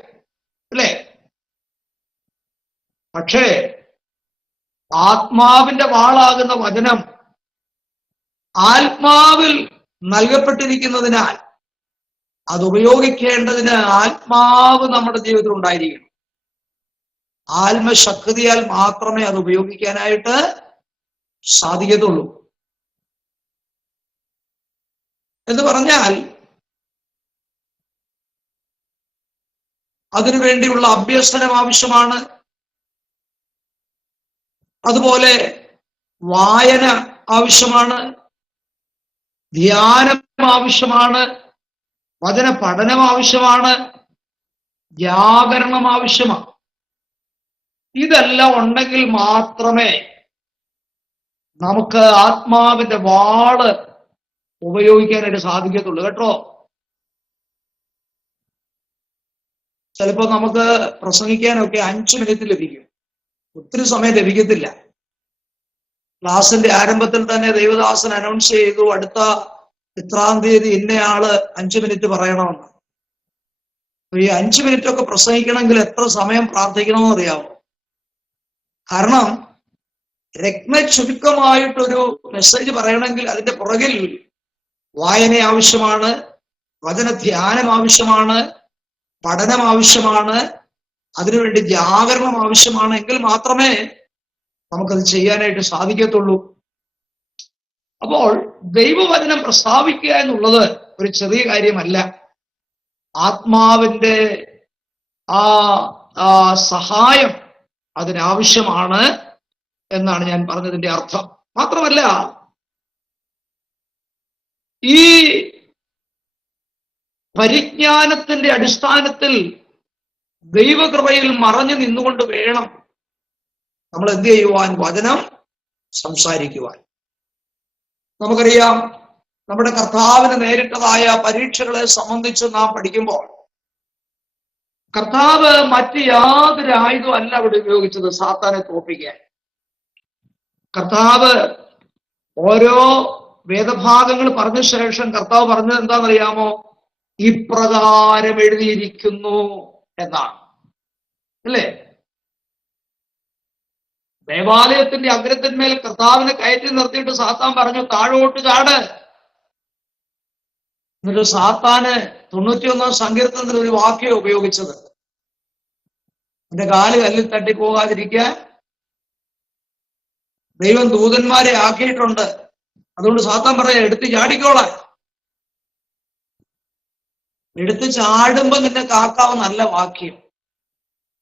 അല്ലേ? പക്ഷേ ആത്മാവിന്റെ വാളാകുന്ന വചനം ആത്മാവിൽ നൽകപ്പെട്ടിരിക്കുന്നതിനാൽ അത് ഉപയോഗിക്കേണ്ടതിന് ആത്മാവ് നമ്മുടെ ജീവിതത്തിൽ ഉണ്ടായിരിക്കണം. ആത്മശക്തിയാൽ മാത്രമേ അത് ഉപയോഗിക്കാനായിട്ട് സാധിക്കത്തുള്ളൂ. എന്ന് പറഞ്ഞാൽ അതിനുവേണ്ടിയുള്ള അഭ്യസനം ആവശ്യമാണ്. അതുപോലെ വായന ആവശ്യമാണ്, ധ്യാനം ആവശ്യമാണ്, വചന പഠനം ആവശ്യമാണ്, ജാഗരണം ആവശ്യമാണ്. ഇതെല്ലാം ഉണ്ടെങ്കിൽ മാത്രമേ നമുക്ക് ആത്മാവിന്റെ വാള് ഉപയോഗിക്കാനായിട്ട് സാധിക്കത്തുള്ളൂ, കേട്ടോ. ചിലപ്പോൾ നമുക്ക് പ്രസംഗിക്കാനൊക്കെ 5 മിനിറ്റ് ലഭിക്കും, ഒത്തിരി സമയം ലഭിക്കത്തില്ല. ക്ലാസിന്റെ ആരംഭത്തിൽ തന്നെ ദൈവദാസൻ അനൗൺസ് ചെയ്തു, അടുത്ത ഇത്രാം തീയതി ഇന്നയാള് 5 മിനിറ്റ് പറയണമെന്ന്. ഈ 5 മിനിറ്റ് ഒക്കെ പ്രസംഗിക്കണമെങ്കിൽ എത്ര സമയം പ്രാർത്ഥിക്കണമെന്ന് അറിയാമോ? കാരണം ചുരുക്കമായിട്ടൊരു മെസ്സേജ് പറയണമെങ്കിൽ അതിന്റെ പുറകിൽ വായന ആവശ്യമാണ്, വചന ധ്യാനം ആവശ്യമാണ്, പഠനം ആവശ്യമാണ്, അതിനുവേണ്ടി ജാഗരണം ആവശ്യമാണ്. എങ്കിൽ മാത്രമേ നമുക്കത് ചെയ്യാനായിട്ട് സാധിക്കത്തുള്ളൂ. അപ്പോൾ ദൈവവചനം പ്രസ്താവിക്കുക എന്നുള്ളത് ഒരു ചെറിയ കാര്യമല്ല. ആത്മാവിന്റെ ആ സഹായം അതിനാവശ്യമാണ് എന്നാണ് ഞാൻ പറഞ്ഞതിന്റെ അർത്ഥം. മാത്രമല്ല, ഈ പരിജ്ഞാനത്തിന്റെ അടിസ്ഥാനത്തിൽ ദൈവകൃപയിൽ മറഞ്ഞു നിന്നുകൊണ്ട് വേണം നമ്മൾ എന്ത് ചെയ്യുവാൻ? വചനം സംസാരിക്കുവാൻ. നമുക്കറിയാം, നമ്മുടെ കർത്താവിന് നേരിട്ടതായ പരീക്ഷകളെ സംബന്ധിച്ച് നാം പഠിക്കുമ്പോൾ കർത്താവ് മറ്റ് യാതൊരു ആയുധവും അല്ല അവിടെ ഉപയോഗിച്ചത് സാത്താനെ തോൽപ്പിക്കാൻ. കർത്താവ് ഓരോ വേദഭാഗങ്ങൾ പറഞ്ഞ ശേഷം കർത്താവ് പറഞ്ഞത് എന്താണെന്നറിയാമോ? ഇപ്രകാരം എഴുതിയിരിക്കുന്നു എന്നാണ്, അല്ലേ? ദേവാലയത്തിന്റെ അഗ്രത്തിന്മേൽ കർത്താവിനെ കയറ്റി നിർത്തിയിട്ട് സാത്താൻ പറഞ്ഞു, താഴോട്ട് ചാട്. എന്നിട്ട് സാത്താന് 91 സങ്കീർത്തനത്തിൽ ഒരു വാക്യം ഉപയോഗിച്ചത്, എന്റെ കാല് കല്ലിൽ തട്ടിപ്പോകാതിരിക്കാൻ ദൈവം ദൂതന്മാരെ ആക്കിയിട്ടുണ്ട്. അതുകൊണ്ട് സാത്താൻ പറയാ, എടുത്ത് ചാടിക്കോളാൻ. എടുത്ത് ചാടുമ്പോ നിന്നെ കാക്കാവ് നല്ല വാക്യം,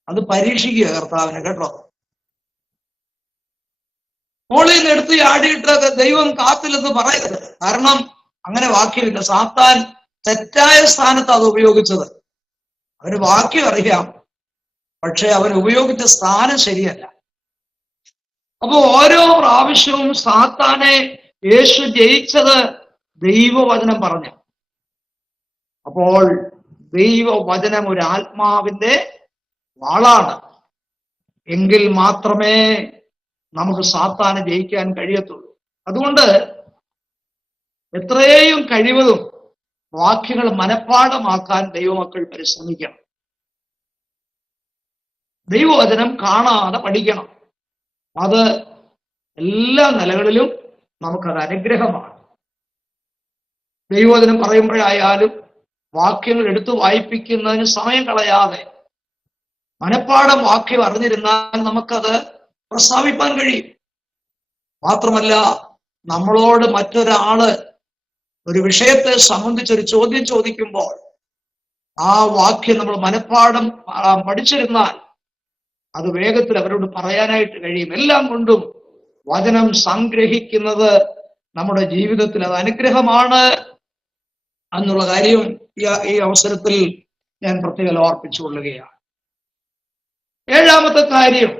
അത് പരീക്ഷിക്കുക കർത്താവിനെ, കേട്ടോ. മോളിൽ നിന്ന് എടുത്ത് ചാടിയിട്ട് ദൈവം കാത്തില്ലെന്ന് പറയരുത്. കാരണം അങ്ങനെ വാക്യമില്ല. സാത്താൻ തെറ്റായ സ്ഥാനത്ത് അത് ഉപയോഗിച്ചത്. അവന് വാക്യം അറിയാം, പക്ഷെ അവൻ ഉപയോഗിച്ച സ്ഥാനം ശരിയല്ല. അപ്പൊ ഓരോ പ്രാവശ്യവും സാത്താനെ യേശു ജയിച്ചത് ദൈവവചനം പറഞ്ഞു. അപ്പോൾ ദൈവവചനം ഒരു ആത്മാവിന്റെ വാളാണ്. എങ്കിൽ മാത്രമേ നമുക്ക് സാത്താനെ ജയിക്കാൻ കഴിയത്തുള്ളൂ. അതുകൊണ്ട് എത്രയും കഴിവതും വാക്യങ്ങൾ മനഃപ്പാഠമാക്കാൻ ദൈവമക്കൾ പരിശ്രമിക്കണം. ദൈവവചനം കാണാതെ പഠിക്കണം. അത് എല്ലാ നിലകളിലും നമുക്കത് അനുഗ്രഹമാണ്. ദൈവവചനം പറയുമ്പോഴായാലും വാക്യങ്ങൾ എടുത്തു വായിപ്പിക്കുന്നതിന് സമയം കളയാതെ മനഃപ്പാഠം വാക്യം അറിഞ്ഞിരുന്നാൽ നമുക്കത് പ്രസ്താവിപ്പാൻ കഴിയും. മാത്രമല്ല, നമ്മളോട് മറ്റൊരാള് ഒരു വിഷയത്തെ സംബന്ധിച്ചൊരു ചോദ്യം ചോദിക്കുമ്പോൾ ആ വാക്യം നമ്മൾ മനഃപ്പാഠം പഠിച്ചിരുന്നാൽ അത് വേഗത്തിൽ അവരോട് പറയാനായിട്ട് കഴിയും. എല്ലാം കൊണ്ടും വചനം സംഗ്രഹിക്കുന്നത് നമ്മുടെ ജീവിതത്തിൽ അത് അനുഗ്രഹമാണ് എന്നുള്ള കാര്യം ഈ അവസരത്തിൽ ഞാൻ പ്രത്യേകം ഓർപ്പിച്ചുകൊള്ളുകയാണ്. ഏഴാമത്തെ കാര്യം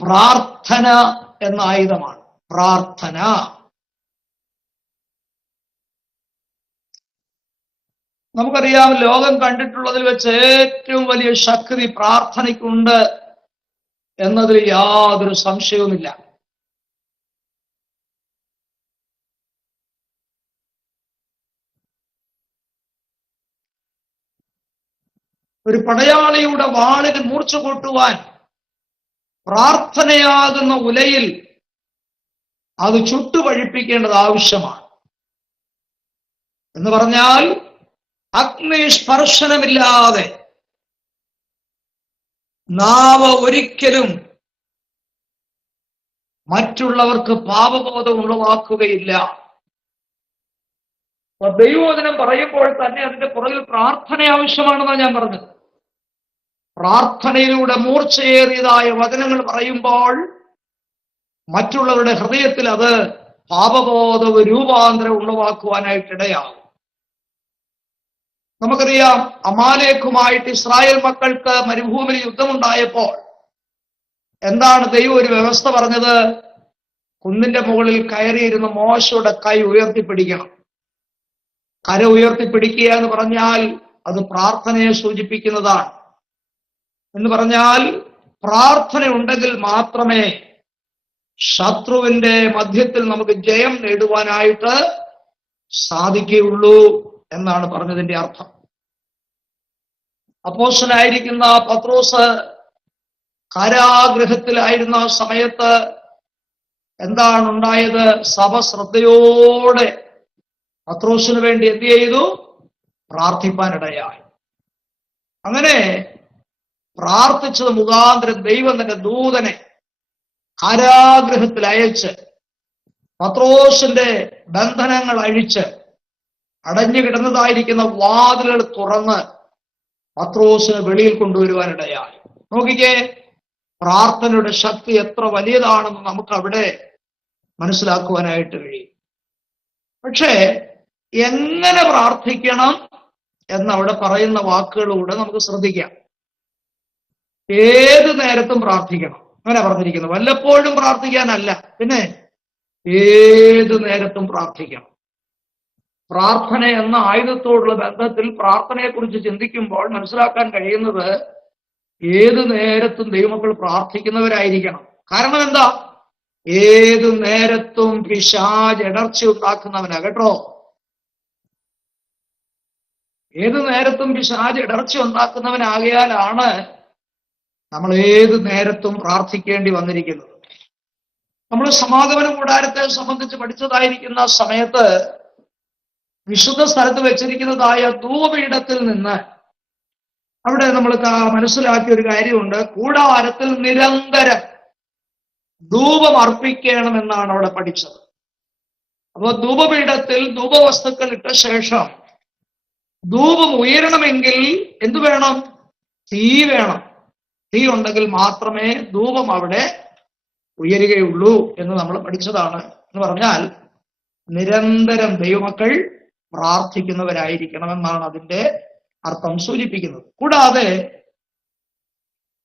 പ്രാർത്ഥന എന്ന ആയുധമാണ്. പ്രാർത്ഥന. നമുക്കറിയാം, ലോകം കണ്ടിട്ടുള്ളതിൽ വെച്ച് ഏറ്റവും വലിയ ശക്തി പ്രാർത്ഥനയ്ക്കുണ്ട് എന്നതിൽ യാതൊരു സംശയവുമില്ല. ഒരു പടയാളിയുടെ വാളിന് മൂർച്ച കൂട്ടുവാൻ പ്രാർത്ഥനയാകുന്ന ഉലയിൽ അത് ചുട്ടുപഴിപ്പിക്കേണ്ടത് ആവശ്യമാണ്. എന്ന് പറഞ്ഞാൽ അഗ്നിസ്പർശനമില്ലാതെ നാവ് ഒരിക്കലും മറ്റുള്ളവർക്ക് പാപബോധം ഉളവാക്കുകയില്ല. ദൈവവചനം പറയുമ്പോൾ തന്നെ അതിന്റെ പുറകിൽ പ്രാർത്ഥന ആവശ്യമാണെന്നാണ് ഞാൻ പറഞ്ഞത്. പ്രാർത്ഥനയിലൂടെ മൂർച്ചയേറിയതായ വചനങ്ങൾ പറയുമ്പോൾ മറ്റുള്ളവരുടെ ഹൃദയത്തിൽ അത് പാപബോധവും രൂപാന്തരം ഉളവാക്കുവാനായിട്ടിടയാകും. നമുക്കറിയാം, അമാലേക്കുമായിട്ട് ഇസ്രായേൽ മക്കൾക്ക് മരുഭൂമിയിൽ യുദ്ധമുണ്ടായപ്പോൾ എന്താണ് ദൈവം ഒരു വ്യവസ്ഥ പറഞ്ഞത്? കുന്നിന്റെ മുകളിൽ കയറിയിരുന്ന മോശയുടെ കൈ ഉയർത്തിപ്പിടിക്കണം. കര ഉയർത്തിപ്പിടിക്കുക എന്ന് പറഞ്ഞാൽ അത് പ്രാർത്ഥനയെ സൂചിപ്പിക്കുന്നതാണ്. എന്ന് പറഞ്ഞാൽ പ്രാർത്ഥന ഉണ്ടെങ്കിൽ മാത്രമേ ശത്രുവിന്റെ മധ്യത്തിൽ നമുക്ക് ജയം നേടുവാനായിട്ട് സാധിക്കുകയുള്ളൂ എന്നാണ് പറഞ്ഞതിന്റെ അർത്ഥം. അപ്പോസ്തലനായിരിക്കുന്ന പത്രോസ് കാരാഗൃഹത്തിലായിരുന്ന സമയത്ത് എന്താണ് ഉണ്ടായത്? സഭ ശ്രദ്ധയോടെ പത്രോസിന് വേണ്ടി എന്ത് ചെയ്തു? പ്രാർത്ഥിപ്പാനിടയായി. അങ്ങനെ പ്രാർത്ഥിച്ചത് മുഖാന്തരം ദൈവം തന്റെ ദൂതനെ കാരാഗൃഹത്തിൽ അയച്ച് പത്രോസിന്റെ ബന്ധനങ്ങൾ അഴിച്ച് അടഞ്ഞു കിടന്നതായിരിക്കുന്ന വാതിലുകൾ തുറന്ന് പത്രോസിനെ വെളിയിൽ കൊണ്ടുവരുവാനിടയായി. നോക്കിക്കേ, പ്രാർത്ഥനയുടെ ശക്തി എത്ര വലിയതാണെന്ന് നമുക്ക് അവിടെ മനസ്സിലാക്കുവാനായിട്ട് കഴിയും. പക്ഷേ എങ്ങനെ പ്രാർത്ഥിക്കണം എന്നവിടെ പറയുന്ന വാക്കുകളിലൂടെ നമുക്ക് ശ്രദ്ധിക്കാം. ഏത് നേരത്തും പ്രാർത്ഥിക്കണം, അങ്ങനെ പറഞ്ഞിരിക്കുന്നത്. വല്ലപ്പോഴും പ്രാർത്ഥിക്കാനല്ല, പിന്നെ ഏത് നേരത്തും പ്രാർത്ഥിക്കണം. പ്രാർത്ഥന എന്ന ആയുധത്തോടുള്ള ബന്ധത്തിൽ പ്രാർത്ഥനയെക്കുറിച്ച് ചിന്തിക്കുമ്പോൾ മനസ്സിലാക്കാൻ കഴിയുന്നത് ഏത് നേരത്തും ദൈവമക്കൾ പ്രാർത്ഥിക്കുന്നവരായിരിക്കണം. കാരണം എന്താ? ഏത് നേരത്തും പിശാച് ഇടർച്ച ഉണ്ടാക്കുന്നവനാ, കേട്ടോ. ഏത് നേരത്തും പിശാച് ഇടർച്ച ഉണ്ടാക്കുന്നവനാകിയാലാണ് നമ്മൾ ഏത് നേരത്തും പ്രാർത്ഥിക്കേണ്ടി വന്നിരിക്കുന്നത്. നമ്മൾ സമാഗമന കൂടാരത്തെ സംബന്ധിച്ച് പഠിച്ചതായിരിക്കുന്ന സമയത്ത് വിശുദ്ധ സ്ഥലത്ത് വെച്ചിരിക്കുന്നതായ ധൂപപീഠത്തിൽ നിന്ന് അവിടെ നമ്മൾ മനസ്സിലാക്കിയ ഒരു കാര്യമുണ്ട്. കൂടാരത്തിൽ നിരന്തരം ധൂപം അർപ്പിക്കണമെന്നാണ് അവിടെ പഠിച്ചത്. അപ്പോൾ ധൂപപീഠത്തിൽ ധൂപവസ്തുക്കൾ ഇട്ട ശേഷം ധൂപം ഉയരണമെങ്കിൽ എന്തു വേണം? തീ വേണം. തീ ഉണ്ടെങ്കിൽ മാത്രമേ ധൂപം അവിടെ ഉയരുകയുള്ളൂ എന്ന് നമ്മൾ പഠിച്ചതാണ്. എന്ന് പറഞ്ഞാൽ നിരന്തരം ദൈവമക്കൾ പ്രാർത്ഥിക്കുന്നവരായിരിക്കണമെന്നാണ് അതിന്റെ അർത്ഥം സൂചിപ്പിക്കുന്നത്. കൂടാതെ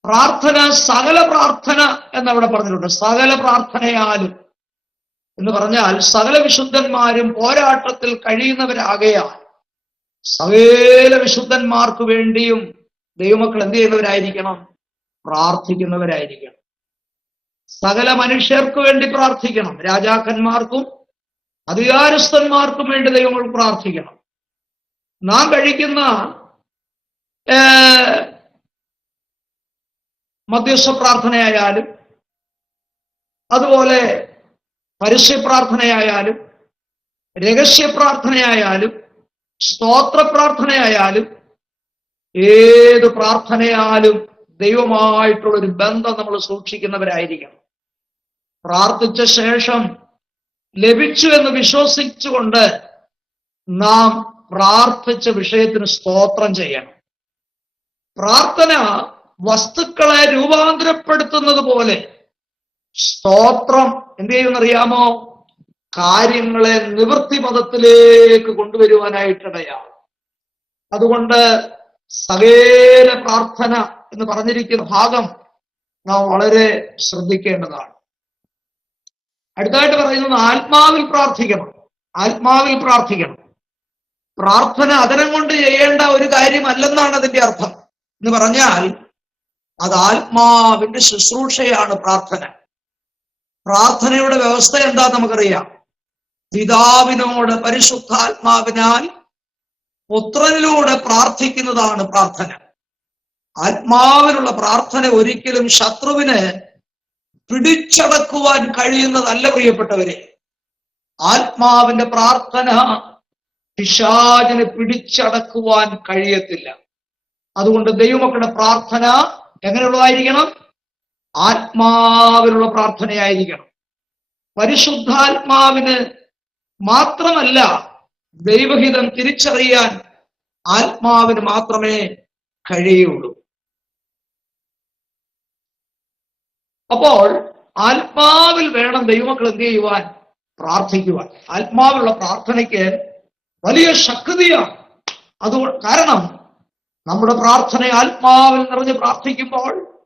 പ്രാർത്ഥന, സകല പ്രാർത്ഥന എന്നവിടെ പറഞ്ഞിട്ടുണ്ട്. സകല പ്രാർത്ഥനയാലും എന്ന് പറഞ്ഞാൽ സകല വിശുദ്ധന്മാരും പോരാട്ടത്തിൽ കഴിയുന്നവരാകയാൽ സകല വിശുദ്ധന്മാർക്ക് വേണ്ടിയും ദൈവമക്കൾ എന്ത് ചെയ്യുന്നവരായിരിക്കണം? പ്രാർത്ഥിക്കുന്നവരായിരിക്കണം. സകല മനുഷ്യർക്ക് വേണ്ടി പ്രാർത്ഥിക്കണം. രാജാക്കന്മാർക്കും അധികാരസ്ഥന്മാർക്കും വേണ്ടി ദൈവങ്ങൾ പ്രാർത്ഥിക്കണം. നാം കഴിക്കുന്ന മധ്യസ്ഥ പ്രാർത്ഥനയായാലും അതുപോലെ പരസ്യ പ്രാർത്ഥനയായാലും രഹസ്യ പ്രാർത്ഥനയായാലും സ്തോത്ര പ്രാർത്ഥനയായാലും ഏത് പ്രാർത്ഥനയാലും ദൈവമായിട്ടുള്ള ഒരു ബന്ധം നമ്മൾ സൂക്ഷിക്കുന്നവരായിരിക്കണം. പ്രാർത്ഥിച്ച ശേഷം ലഭിച്ചു എന്ന് വിശ്വസിച്ചുകൊണ്ട് നാം പ്രാർത്ഥിച്ച വിഷയത്തിന് സ്തോത്രം ചെയ്യണം. പ്രാർത്ഥന വസ്തുക്കളെ രൂപാന്തരപ്പെടുത്തുന്നത് പോലെ സ്തോത്രം എന്ത് ചെയ്യുമെന്നറിയാമോ? കാര്യങ്ങളെ നിവൃത്തി പദത്തിലേക്ക് കൊണ്ടുവരുവാനായിട്ടിടയാണ്. അതുകൊണ്ട് സകല പ്രാർത്ഥന എന്ന് പറഞ്ഞിരിക്കുന്ന ഭാഗം നാം വളരെ ശ്രദ്ധിക്കേണ്ടതാണ്. അടുത്തായിട്ട് പറയുന്നത് ആത്മാവിൽ പ്രാർത്ഥിക്കണം. ആത്മാവിൽ പ്രാർത്ഥിക്കണം. പ്രാർത്ഥന അതരം കൊണ്ട് ചെയ്യേണ്ട ഒരു കാര്യമല്ലെന്നാണ് അതിന്റെ അർത്ഥം. എന്ന് പറഞ്ഞാൽ അത് ആത്മാവിന്റെ ശുശ്രൂഷയാണ് പ്രാർത്ഥന. പ്രാർത്ഥനയുടെ വ്യവസ്ഥ എന്താ നമുക്കറിയാം. പിതാവിനോട് പരിശുദ്ധാത്മാവിനാൽ പുത്രനിലൂടെ പ്രാർത്ഥിക്കുന്നതാണ് പ്രാർത്ഥന. ആത്മാവിനുള്ള പ്രാർത്ഥന ഒരിക്കലും ശത്രുവിന് പിടിച്ചടക്കുവാൻ കഴിയുന്നതല്ല പ്രിയപ്പെട്ടവരെ. ആത്മാവിന്റെ പ്രാർത്ഥന പിശാചിനെ പിടിച്ചടക്കുവാൻ കഴിയത്തില്ല. അതുകൊണ്ട് ദൈവമക്കളുടെ പ്രാർത്ഥന എങ്ങനെയുള്ളതായിരിക്കണം? ആത്മാവിലുള്ള പ്രാർത്ഥനയായിരിക്കണം. പരിശുദ്ധാത്മാവിന് മാത്രമല്ല ദൈവഹിതം തിരിച്ചറിയാൻ ആത്മാവിന് മാത്രമേ കഴിയുള്ളൂ. അപ്പോൾ ആത്മാവിൽ വേണം ദൈവമക്കൾ എന്ത് ചെയ്യുവാൻ? പ്രാർത്ഥിക്കുവാൻ. ആത്മാവിലുള്ള പ്രാർത്ഥനയ്ക്ക് വലിയ ശക്തിയാണ്. കാരണം നമ്മുടെ പ്രാർത്ഥന ആത്മാവിൽ നിറഞ്ഞ് പ്രാർത്ഥിക്കുമ്പോൾ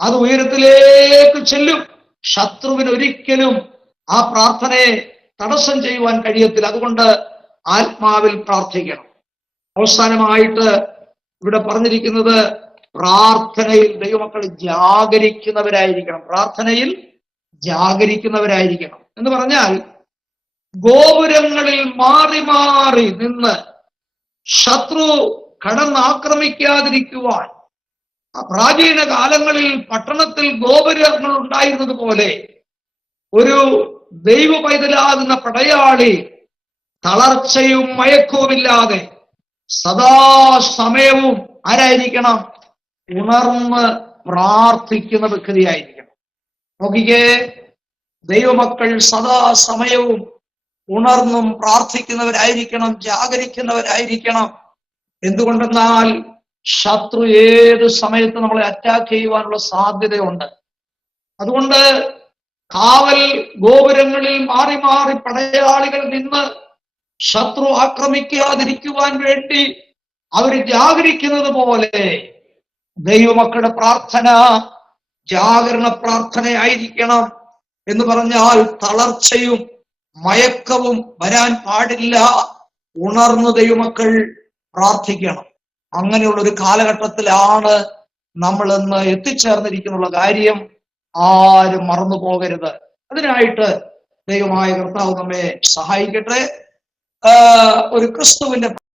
അത് ഉയരത്തിലേക്ക് ചെല്ലും. ശത്രുവിന് ഒരിക്കലും ആ പ്രാർത്ഥനയെ തടസ്സം ചെയ്യുവാൻ കഴിയത്തില്ല. അതുകൊണ്ട് ആത്മാവിൽ പ്രാർത്ഥിക്കണം. അവസാനമായിട്ട് ഇവിടെ പറഞ്ഞിരിക്കുന്നത് പ്രാർത്ഥനയിൽ ദൈവമക്കൾ ജാഗരിക്കുന്നവരായിരിക്കണം. പ്രാർത്ഥനയിൽ ജാഗരിക്കുന്നവരായിരിക്കണം എന്ന് പറഞ്ഞാൽ ഗോപുരങ്ങളിൽ മാറി മാറി നിന്ന് ശത്രു കടന്നാക്രമിക്കാതിരിക്കുവാൻ പ്രാചീന കാലങ്ങളിൽ പട്ടണത്തിൽ ഗോപുരങ്ങൾ ഉണ്ടായിരുന്നത് പോലെ ഒരു ദൈവ പൈതലാകുന്ന പടയാളി തളർച്ചയും മയക്കവുമില്ലാതെ സദാസമയവും ആരായിരിക്കണം? ഉണർന്ന് പ്രാർത്ഥിക്കുന്ന വ്യക്തിയായിരിക്കണം. നോക്കിക്കേ, ദൈവമക്കൾ സദാസമയവും ഉണർന്നും പ്രാർത്ഥിക്കുന്നവരായിരിക്കണം, ജാഗരിക്കുന്നവരായിരിക്കണം. എന്തുകൊണ്ടെന്നാൽ ശത്രു ഏത് സമയത്ത് നമ്മളെ അറ്റാക്ക് ചെയ്യുവാനുള്ള സാധ്യതയുണ്ട്. അതുകൊണ്ട് കാവൽ ഗോപുരങ്ങളിൽ മാറി മാറി പടയാളികൾ നിന്ന് ശത്രു ആക്രമിക്കാതിരിക്കുവാൻ വേണ്ടി അവർ ജാഗരിക്കുന്നത് പോലെ ദൈവമക്കളുടെ പ്രാർത്ഥന ജാഗരണ പ്രാർത്ഥനയായിരിക്കണം. എന്ന് പറഞ്ഞാൽ തളർച്ചയും മയക്കവും വരാൻ പാടില്ല. ഉണർന്ന് ദൈവമക്കൾ പ്രാർത്ഥിക്കണം. അങ്ങനെയുള്ള ഒരു കാലഘട്ടത്തിലാണ് നമ്മൾ ഇന്ന് എത്തിച്ചേർന്നിരിക്കുന്ന കാര്യം ആരും മറന്നു പോകരുത്. അതിനായിട്ട് ദൈവമായ കർത്താവ് നമ്മെ സഹായിക്കട്ടെ. ഒരു ക്രിസ്തുവിന്റെ